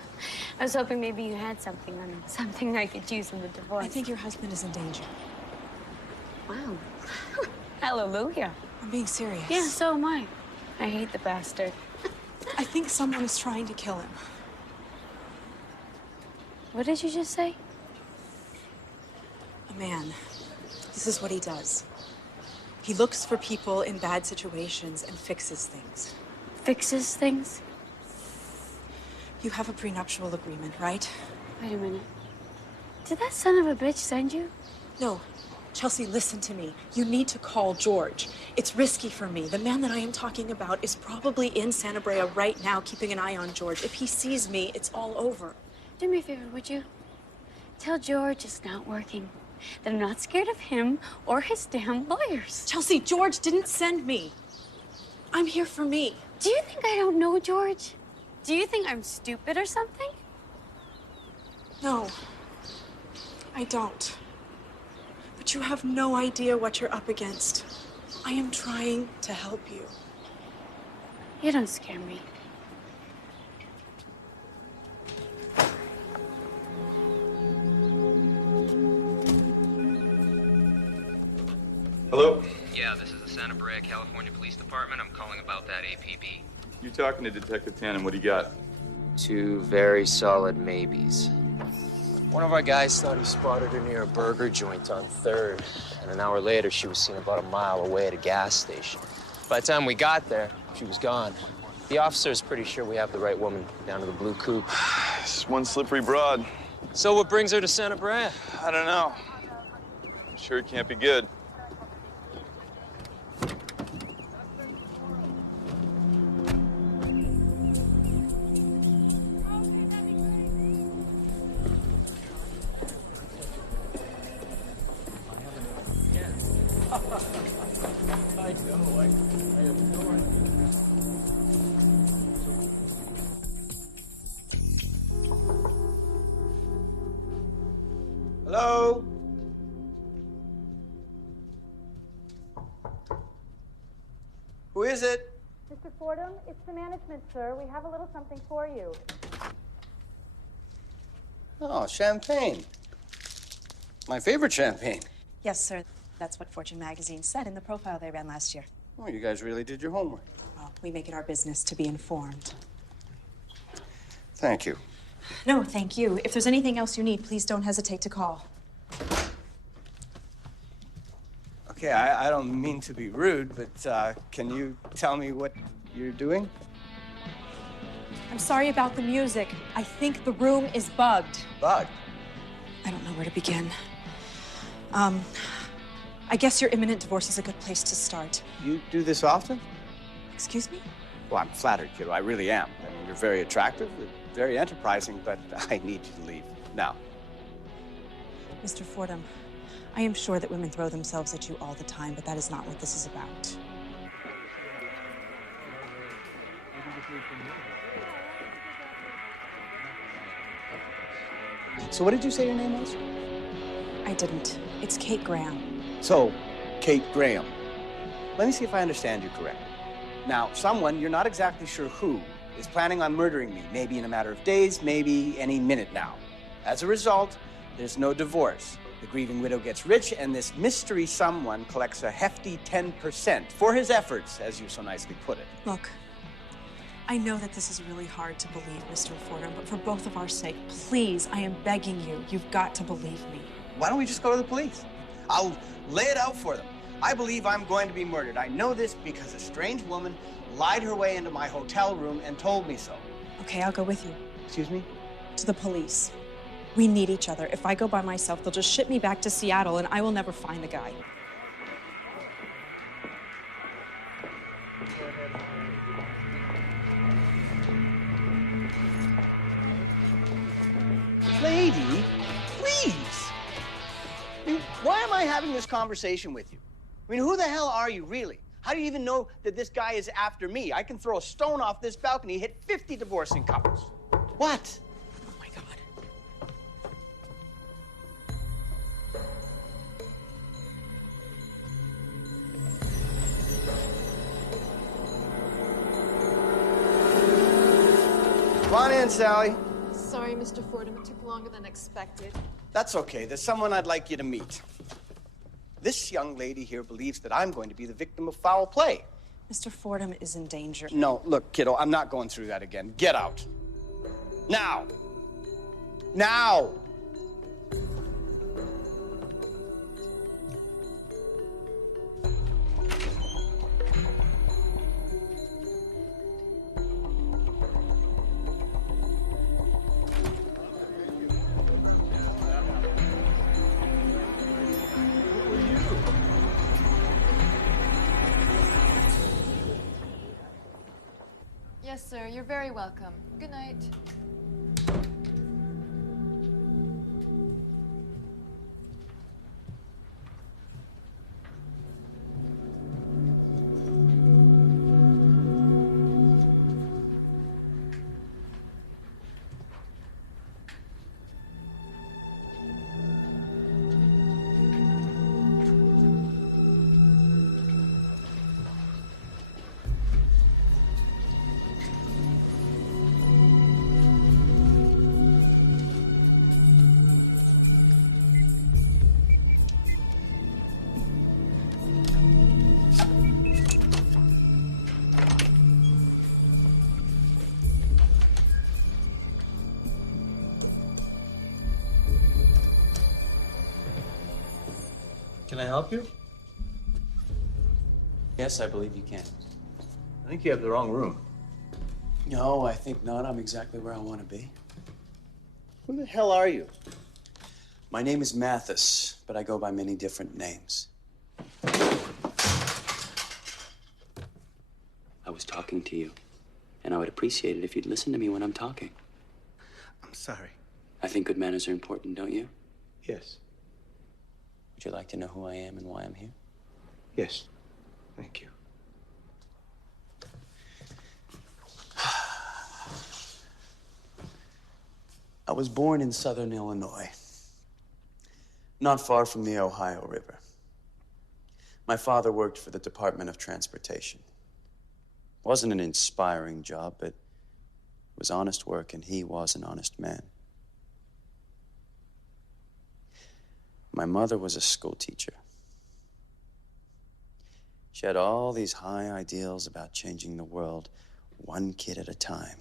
I was hoping maybe you had something on him, something I could use in the divorce. I think your husband is in danger. Wow. Hallelujah. I'm being serious. Yeah, so am I. I hate the bastard. I think someone is trying to kill him. What did you just say? A man. This is what he does. He looks for people in bad situations and fixes things. Fixes things? You have a prenuptial agreement, right? Wait a minute. Did that son of a bitch send you? No. Chelsea, listen to me. You need to call George. It's risky for me. The man that I am talking about is probably in Santa Brea right now, keeping an eye on George. If he sees me, it's all over. Do me a favor, would you? Tell George it's not working. That I'm not scared of him or his damn lawyers. Chelsea, George didn't send me. I'm here for me. Do you think I don't know George? Do you think I'm stupid or something? No, I don't. But you have no idea what you're up against. I am trying to help you. You don't scare me. Hello? Yeah, this is the Santa Brea, California Police Department. I'm calling about that APB. You're talking to Detective Tannen. What do you got? Two very solid maybes. One of our guys thought he spotted her near a burger joint on 3rd, and an hour later, she was seen about a mile away at a gas station. By the time we got there, she was gone. The officer is pretty sure we have the right woman down to the blue coupe. It's one slippery broad. So what brings her to Santa Brea? I don't know. I'm sure it can't be good. Hello? Who is it? Mr. Fordham, it's the management, sir. We have a little something for you. Oh, champagne. My favorite champagne. Yes, sir. That's what Fortune magazine said in the profile they ran last year. Oh, you guys really did your homework. Well, we make it our business to be informed. Thank you. No, thank you. If there's anything else you need, please don't hesitate to call. Okay, I don't mean to be rude, but can you tell me what you're doing? I'm sorry about the music. I think the room is bugged. Bugged? I don't know where to begin. I guess your imminent divorce is a good place to start. You do this often? Excuse me? Well, I'm flattered, kiddo. I really am. I mean, you're very attractive, very enterprising, but I need you to leave now. Mr. Fordham, I am sure that women throw themselves at you all the time, but that is not what this is about. So what did you say your name was? I didn't. It's Kate Graham. So, Kate Graham. Let me see if I understand you correctly. Now, someone, you're not exactly sure who, is planning on murdering me, maybe in a matter of days, maybe any minute now. As a result, there's no divorce. The grieving widow gets rich, and this mystery someone collects a hefty 10% for his efforts, as you so nicely put it. Look, I know that this is really hard to believe, Mr. Fordham, but for both of our sake, please, I am begging you, you've got to believe me. Why don't we just go to the police? I'll lay it out for them. I believe I'm going to be murdered. I know this because a strange woman lied her way into my hotel room and told me so. Okay, I'll go with you. Excuse me? To the police. We need each other. If I go by myself, they'll just ship me back to Seattle and I will never find the guy. Lady, please. I mean, why am I having this conversation with you? I mean, who the hell are you, really? How do you even know that this guy is after me? I can throw a stone off this balcony, hit 50 divorcing couples. What? Oh, my God. Come on in, Sally. Sorry, Mr. Fordham, it took longer than expected. That's okay. There's someone I'd like you to meet. This young lady here believes that I'm going to be the victim of foul play. Mr. Fordham is in danger. No, look, kiddo, I'm not going through that again. Get out. Now. Now. Yes, sir. You're very welcome. Good night. Can I help you? Yes, I believe you can. I think you have the wrong room. No, I think not. I'm exactly where I want to be. Who the hell are you? My name is Mathis, but I go by many different names. I was talking to you, and I would appreciate it if you'd listen to me when I'm talking. I'm sorry. I think good manners are important, don't you? Yes. Would you like to know who I am and why I'm here? Yes. Thank you. I was born in southern Illinois, not far from the Ohio River. My father worked for the Department of Transportation. Wasn't an inspiring job, but it was honest work, and he was an honest man. My mother was a school teacher. She had all these high ideals about changing the world, one kid at a time.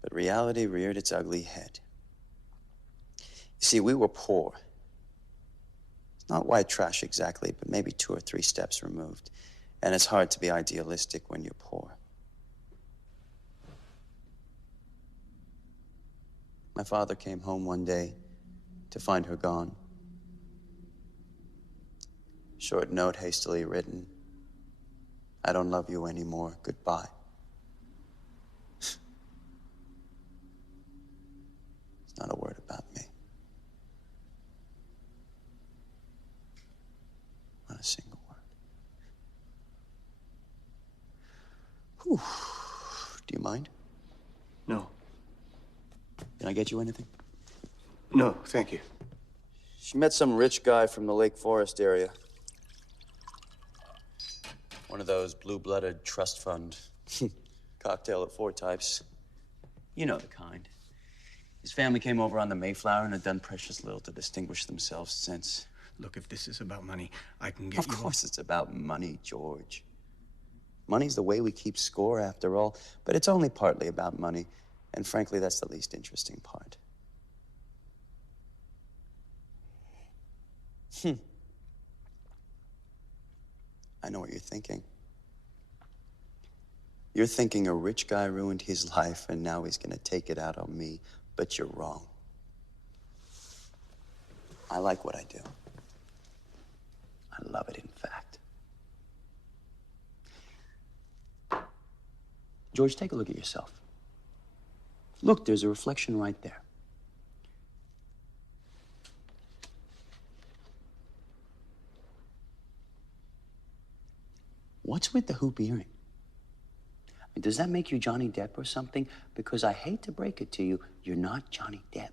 But reality reared its ugly head. You see, we were poor. It's not white trash exactly, but maybe 2 or 3 steps removed. And it's hard to be idealistic when you're poor. My father came home one day to find her gone. Short note hastily written. I don't love you anymore. Goodbye. It's not a word about me. Not a single word. Whew. Do you mind? No. Can I get you anything? No, thank you. She met some rich guy from the Lake Forest area. One of those blue-blooded trust fund cocktail at 4 types. You know the kind. His family came over on the Mayflower and had done precious little to distinguish themselves since. Look, if this is about money, I can get Of course it's about money, George. Money's the way we keep score, after all, but it's only partly about money, and frankly, that's the least interesting part. I know what you're thinking. You're thinking a rich guy ruined his life and now he's gonna take it out on me, but you're wrong. I like what I do. I love it, in fact. George, take a look at yourself. Look, there's a reflection right there. What's with the hoop earring? I mean, does that make you Johnny Depp or something? Because I hate to break it to you, you're not Johnny Depp.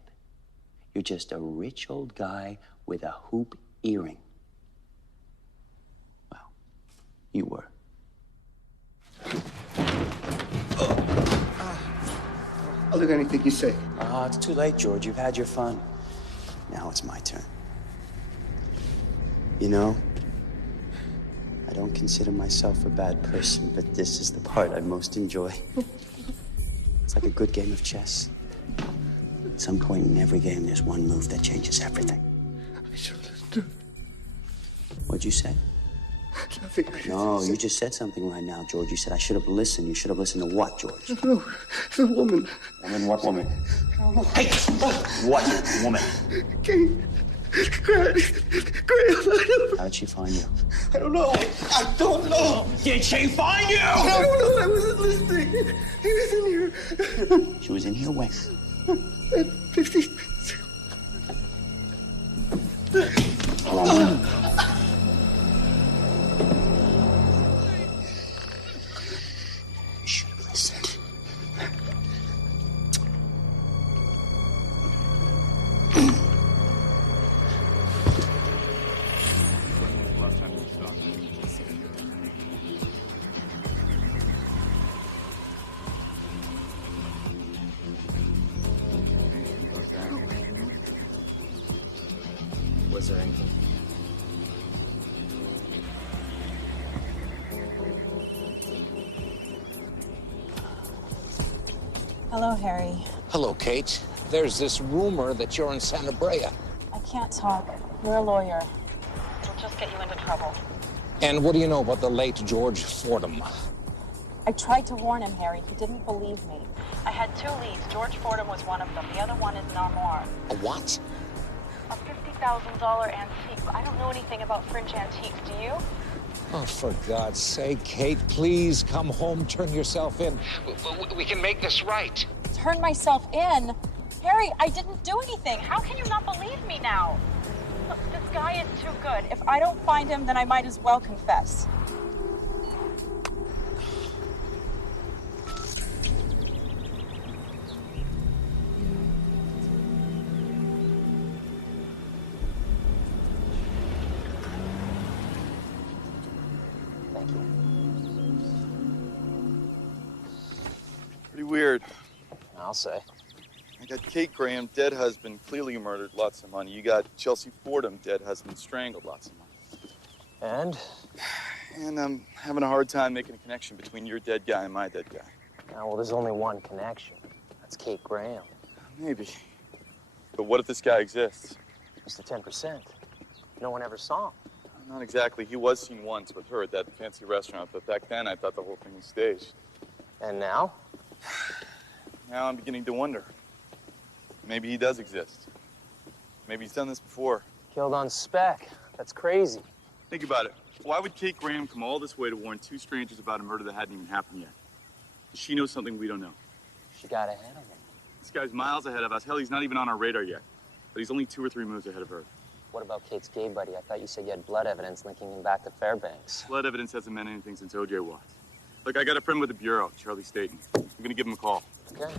You're just a rich old guy with a hoop earring. Well, you were. I'll do anything you say. Ah, it's too late, George. You've had your fun. Now it's my turn. You know, I don't consider myself a bad person, but this is the part I most enjoy. It's like a good game of chess. At some point in every game, there's one move that changes everything. I should have listened. What'd you say? Nothing. No, you just said something right now, George. You said I should have listened. You should have listened to what, George? No, the woman. Woman? What woman? Hey! What woman? Kate. Graham. How did she find you? I don't know. I don't know. Did she find you? I don't know. I wasn't listening. He was in here. She was in here when? At 15 minutes. You should have listened. Was there anything? Hello, Harry. Hello, Kate. There's this rumor that you're in Santa Brea. I can't talk. You're a lawyer. It'll just get you into trouble. And what do you know about the late George Fordham? I tried to warn him, Harry. He didn't believe me. I had two leads. George Fordham was one of them. The other one is an armoire. A what? A $50,000 antique. I don't know anything about French antiques. Do you? Oh, for God's sake, Kate, please come home, turn yourself in. We can make this right. Turn myself in? Harry, I didn't do anything. How can you not believe me now? Look, this guy is too good. If I don't find him, then I might as well confess. Pretty weird. I'll say. I got Kate Graham, dead husband, clearly murdered, lots of money. You got Chelsea Fordham, dead husband, strangled, lots of money. And? And I'm having a hard time making a connection between your dead guy and my dead guy. Well, there's only one connection. That's Kate Graham. Maybe. But what if this guy exists? It's the 10%. No one ever saw him. Not exactly. He was seen once with her at that fancy restaurant, but back then I thought the whole thing was staged. And now? Now I'm beginning to wonder. Maybe he does exist. Maybe he's done this before. Killed on spec. That's crazy. Think about it. Why would Kate Graham come all this way to warn two strangers about a murder that hadn't even happened yet? Does she know something we don't know? She got ahead of him. This guy's miles ahead of us. Hell, he's not even on our radar yet. But he's only 2 or 3 moves ahead of her. What about Kate's gay buddy? I thought you said you had blood evidence linking him back to Fairbanks. Blood evidence hasn't meant anything since O.J. Watts. Look, I got a friend with the Bureau, Charlie Staten. I'm gonna give him a call. Okay.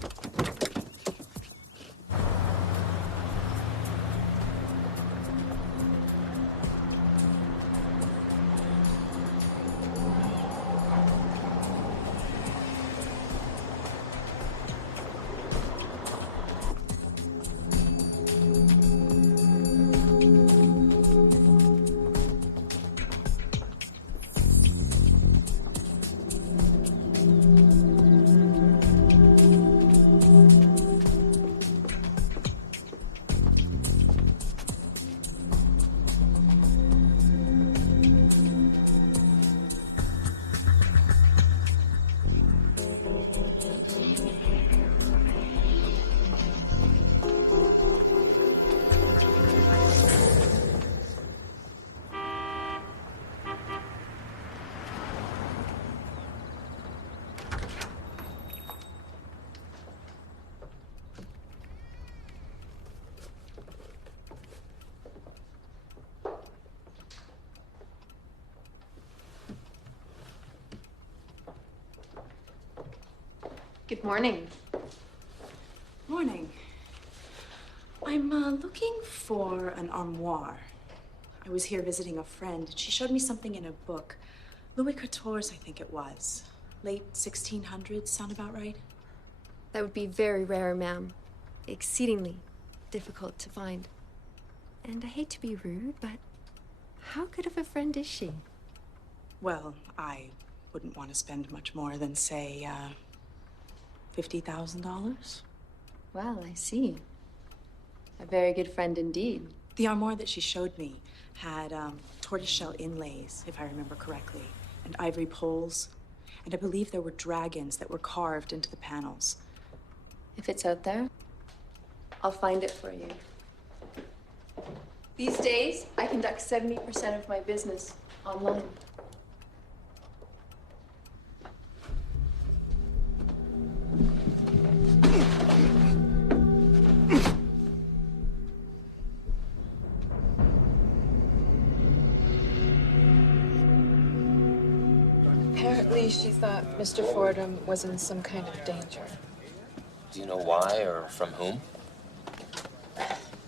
Good morning. Morning. I'm looking for an armoire. I was here visiting a friend. She showed me something in a book. Louis Quatorze, I think it was. Late 1600s, sound about right? That would be very rare, ma'am. Exceedingly difficult to find. And I hate to be rude, but how good of a friend is she? Well, I wouldn't want to spend much more than, say, $50,000. Well, I see. A very good friend indeed. The armoire that she showed me had tortoiseshell inlays, if I remember correctly, and ivory poles. And I believe there were dragons that were carved into the panels. If it's out there, I'll find it for you. These days, I conduct 70% of my business online. Apparently, she thought Mr. Fordham was in some kind of danger. Do you know why or from whom?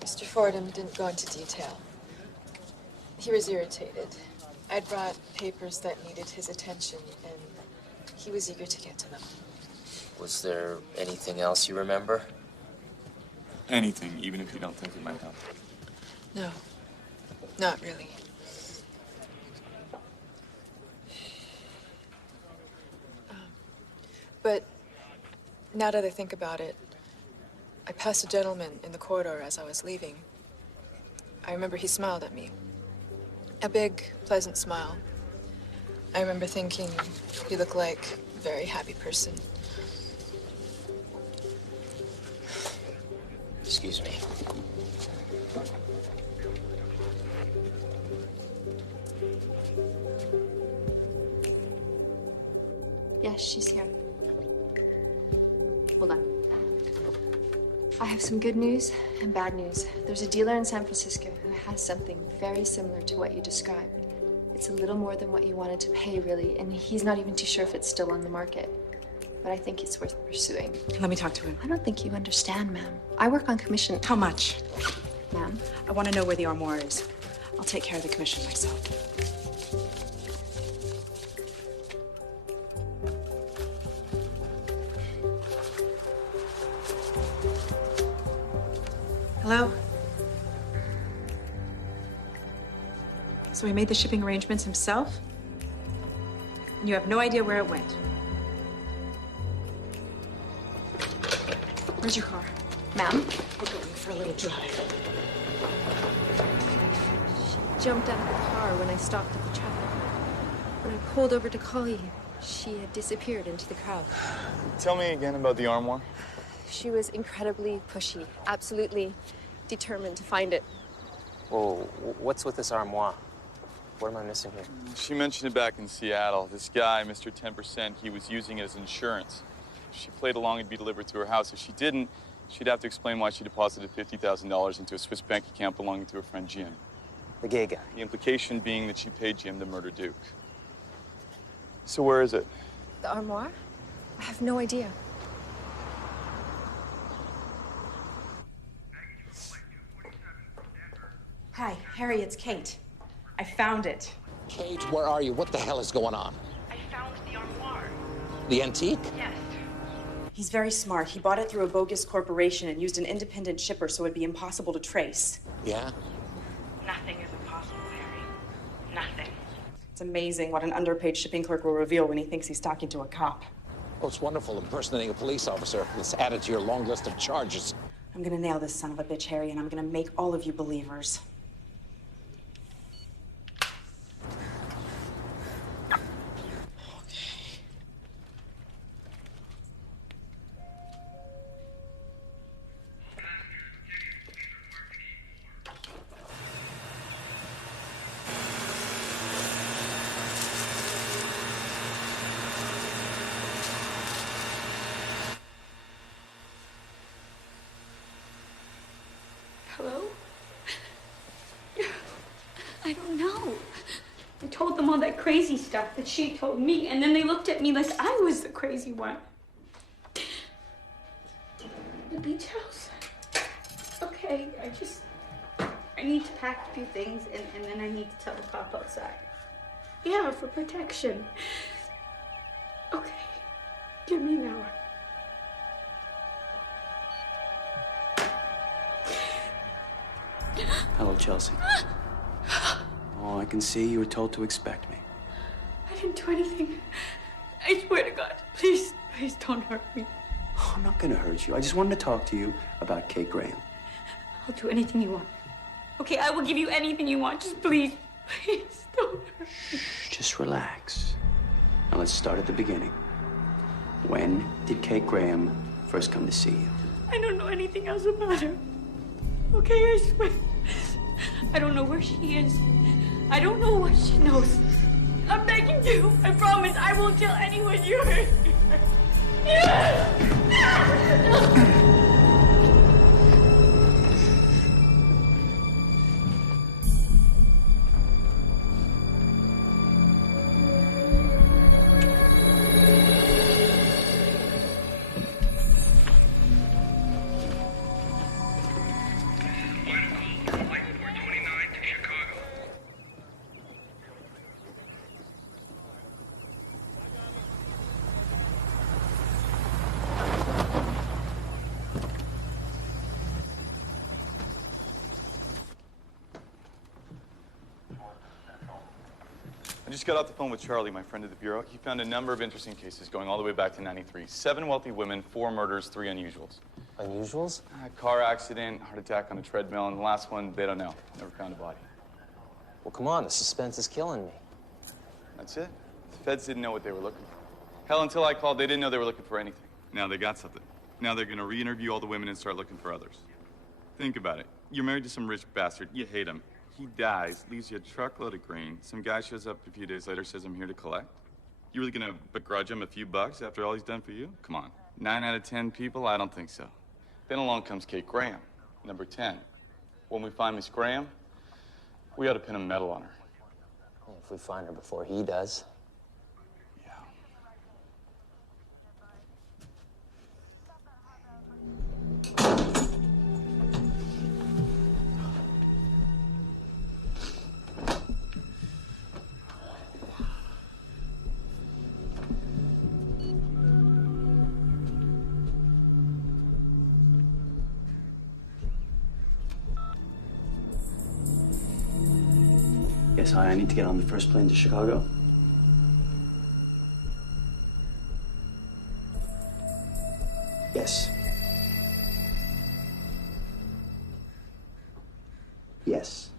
Mr. Fordham didn't go into detail. He was irritated. I'd brought papers that needed his attention, and he was eager to get to them. Was there anything else you remember? Anything, even if you don't think it might help. No, not really. But now that I think about it, I passed a gentleman in the corridor as I was leaving. I remember he smiled at me. A big, pleasant smile. I remember thinking he looked like a very happy person. Excuse me. Yes, she's here. Hold on. I have some good news and bad news. There's a dealer in San Francisco who has something very similar to what you described. It's a little more than what you wanted to pay, really, and he's not even too sure if it's still on the market. But I think it's worth pursuing. Let me talk to him. I don't think you understand, ma'am. I work on commission. How much? Ma'am? I want to know where the armoire is. I'll take care of the commission myself. Hello? So he made the shipping arrangements himself? And you have no idea where it went? Where's your car? Ma'am? We're going for a little drive. She jumped out of the car when I stopped at the traffic. When I pulled over to call you, she had disappeared into the crowd. Tell me again about the armoire. She was incredibly pushy, absolutely determined to find it. Whoa, what's with this armoire? What am I missing here? She mentioned it back in Seattle. This guy, Mr. 10%, he was using it as insurance. If she played along, it'd be delivered to her house. If she didn't, she'd have to explain why she deposited $50,000 into a Swiss bank account belonging to her friend Jim. The gay guy. The implication being that she paid Jim to murder Duke. So where is it? The armoire? I have no idea. Hi, Harry, it's Kate. I found it. Kate, where are you? What the hell is going on? I found the armoire. The antique? Yes. He's very smart. He bought it through a bogus corporation and used an independent shipper so it'd be impossible to trace. Yeah? Nothing is impossible, Harry. Nothing. It's amazing what an underpaid shipping clerk will reveal when he thinks he's talking to a cop. Oh, it's wonderful impersonating a police officer. It's added to your long list of charges. I'm gonna nail this son of a bitch, Harry, and I'm gonna make all of you believers. Hello? I don't know. I told them all that crazy stuff that she told me, and then they looked at me like I was the crazy one. beach house? Okay, I need to pack a few things and then I need to tell the cop outside. Yeah, for protection. Okay, give me an hour. Hello, Chelsea. Oh, I can see you were told to expect me. I didn't do anything. I swear to God, please don't hurt me. Oh, I'm not gonna hurt you. I just wanted to talk to you about Kate Graham. I'll do anything you want. Okay, I will give you anything you want. Just please don't hurt me. Just relax. Now let's start at the beginning. When did Kate Graham first come to see you? I don't know anything else about her. Okay, I swear. I don't know where she is. I don't know what she knows. I'm begging you. I promise I won't tell anyone you hurt her. I just got off the phone with Charlie, my friend at the Bureau. He found a number of interesting cases going all the way back to '93. 7 wealthy women, 4 murders, 3 unusuals. Unusuals? Car accident, heart attack on a treadmill, and the last one, they don't know. Never found a body. Well, come on, the suspense is killing me. That's it. The feds didn't know what they were looking for. Hell, until I called, they didn't know they were looking for anything. Now they got something. Now they're gonna re-interview all the women and start looking for others. Think about it. You're married to some rich bastard. You hate him. He dies, leaves you a truckload of grain. Some guy shows up a few days later, says, I'm here to collect. You really gonna begrudge him a few bucks after all he's done for you? Come on. 9 out of 10 people? I don't think so. Then along comes Kate Graham, number 10. When we find Miss Graham, we ought to pin a medal on her. Well, if we find her before he does. Yes, hi, I need to get on the first plane to Chicago. Yes. Yes.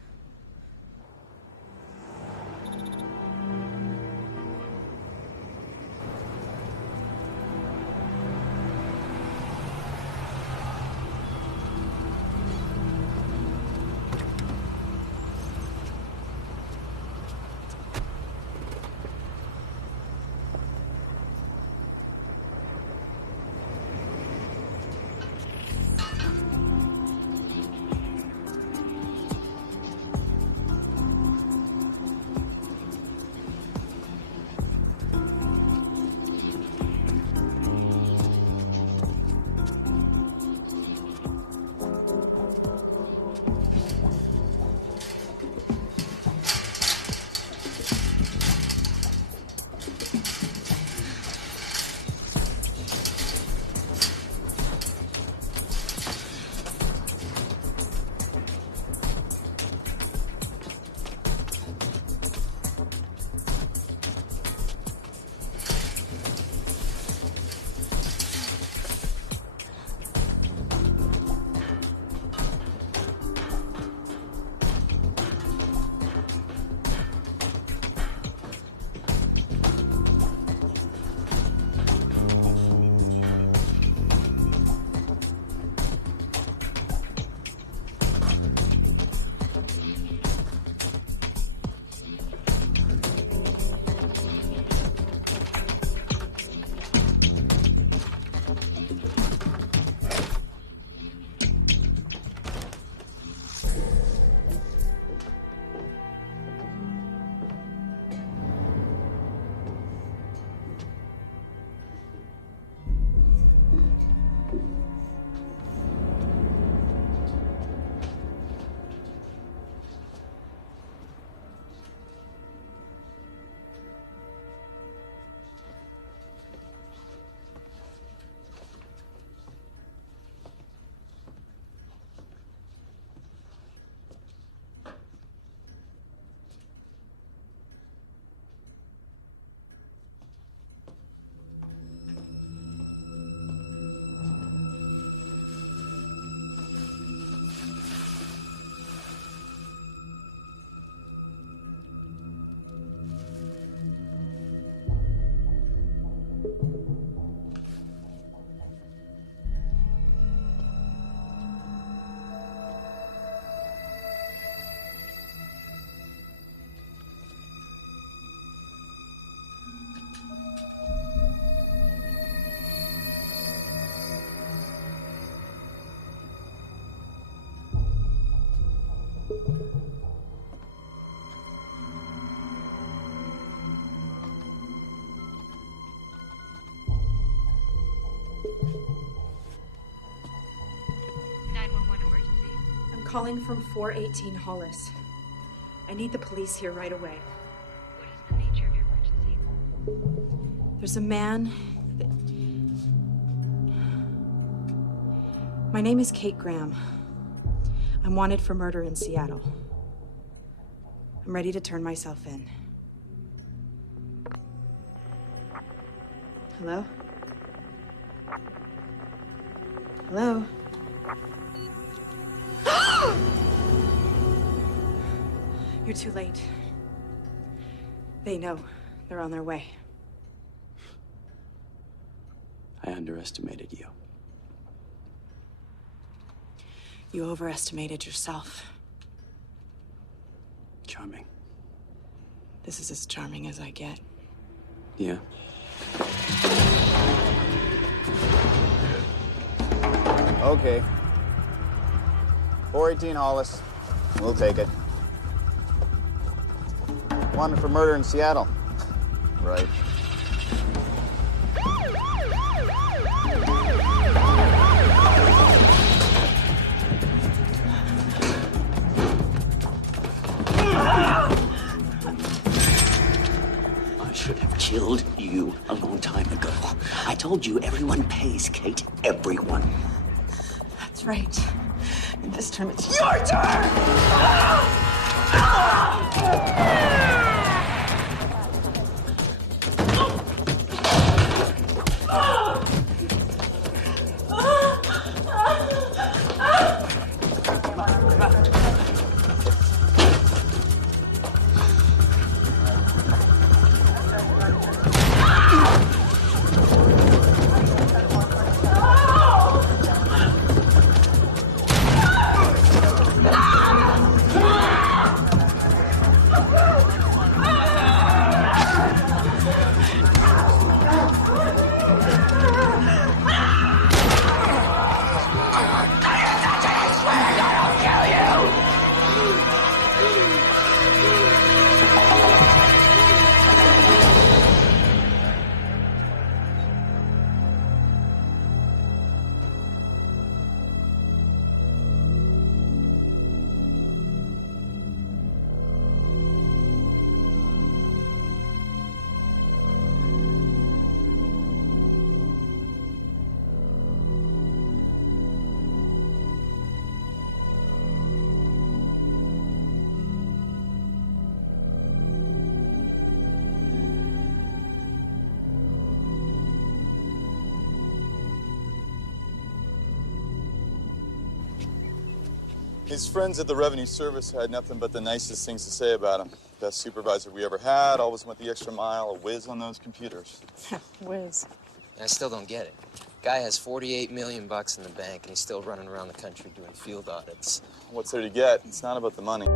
I'm calling from 418 Hollis. I need the police here right away. What is the nature of your emergency? There's a man. My name is Kate Graham. I'm wanted for murder in Seattle. I'm ready to turn myself in. Hello? Hello? You're too late. They know. They're on their way. I underestimated you. You overestimated yourself. Charming. This is as charming as I get. Yeah. Okay. 418 Hollis. We'll take it. Wanted for murder in Seattle. Right. I should have killed you a long time ago. I told you everyone pays, Kate. Everyone. That's right. And this time it's your turn! His friends at the Revenue Service had nothing but the nicest things to say about him. Best supervisor we ever had, always went the extra mile, a whiz on those computers. Whiz. I still don't get it. Guy has $48 million in the bank, and he's still running around the country doing field audits. What's there to get? It's not about the money.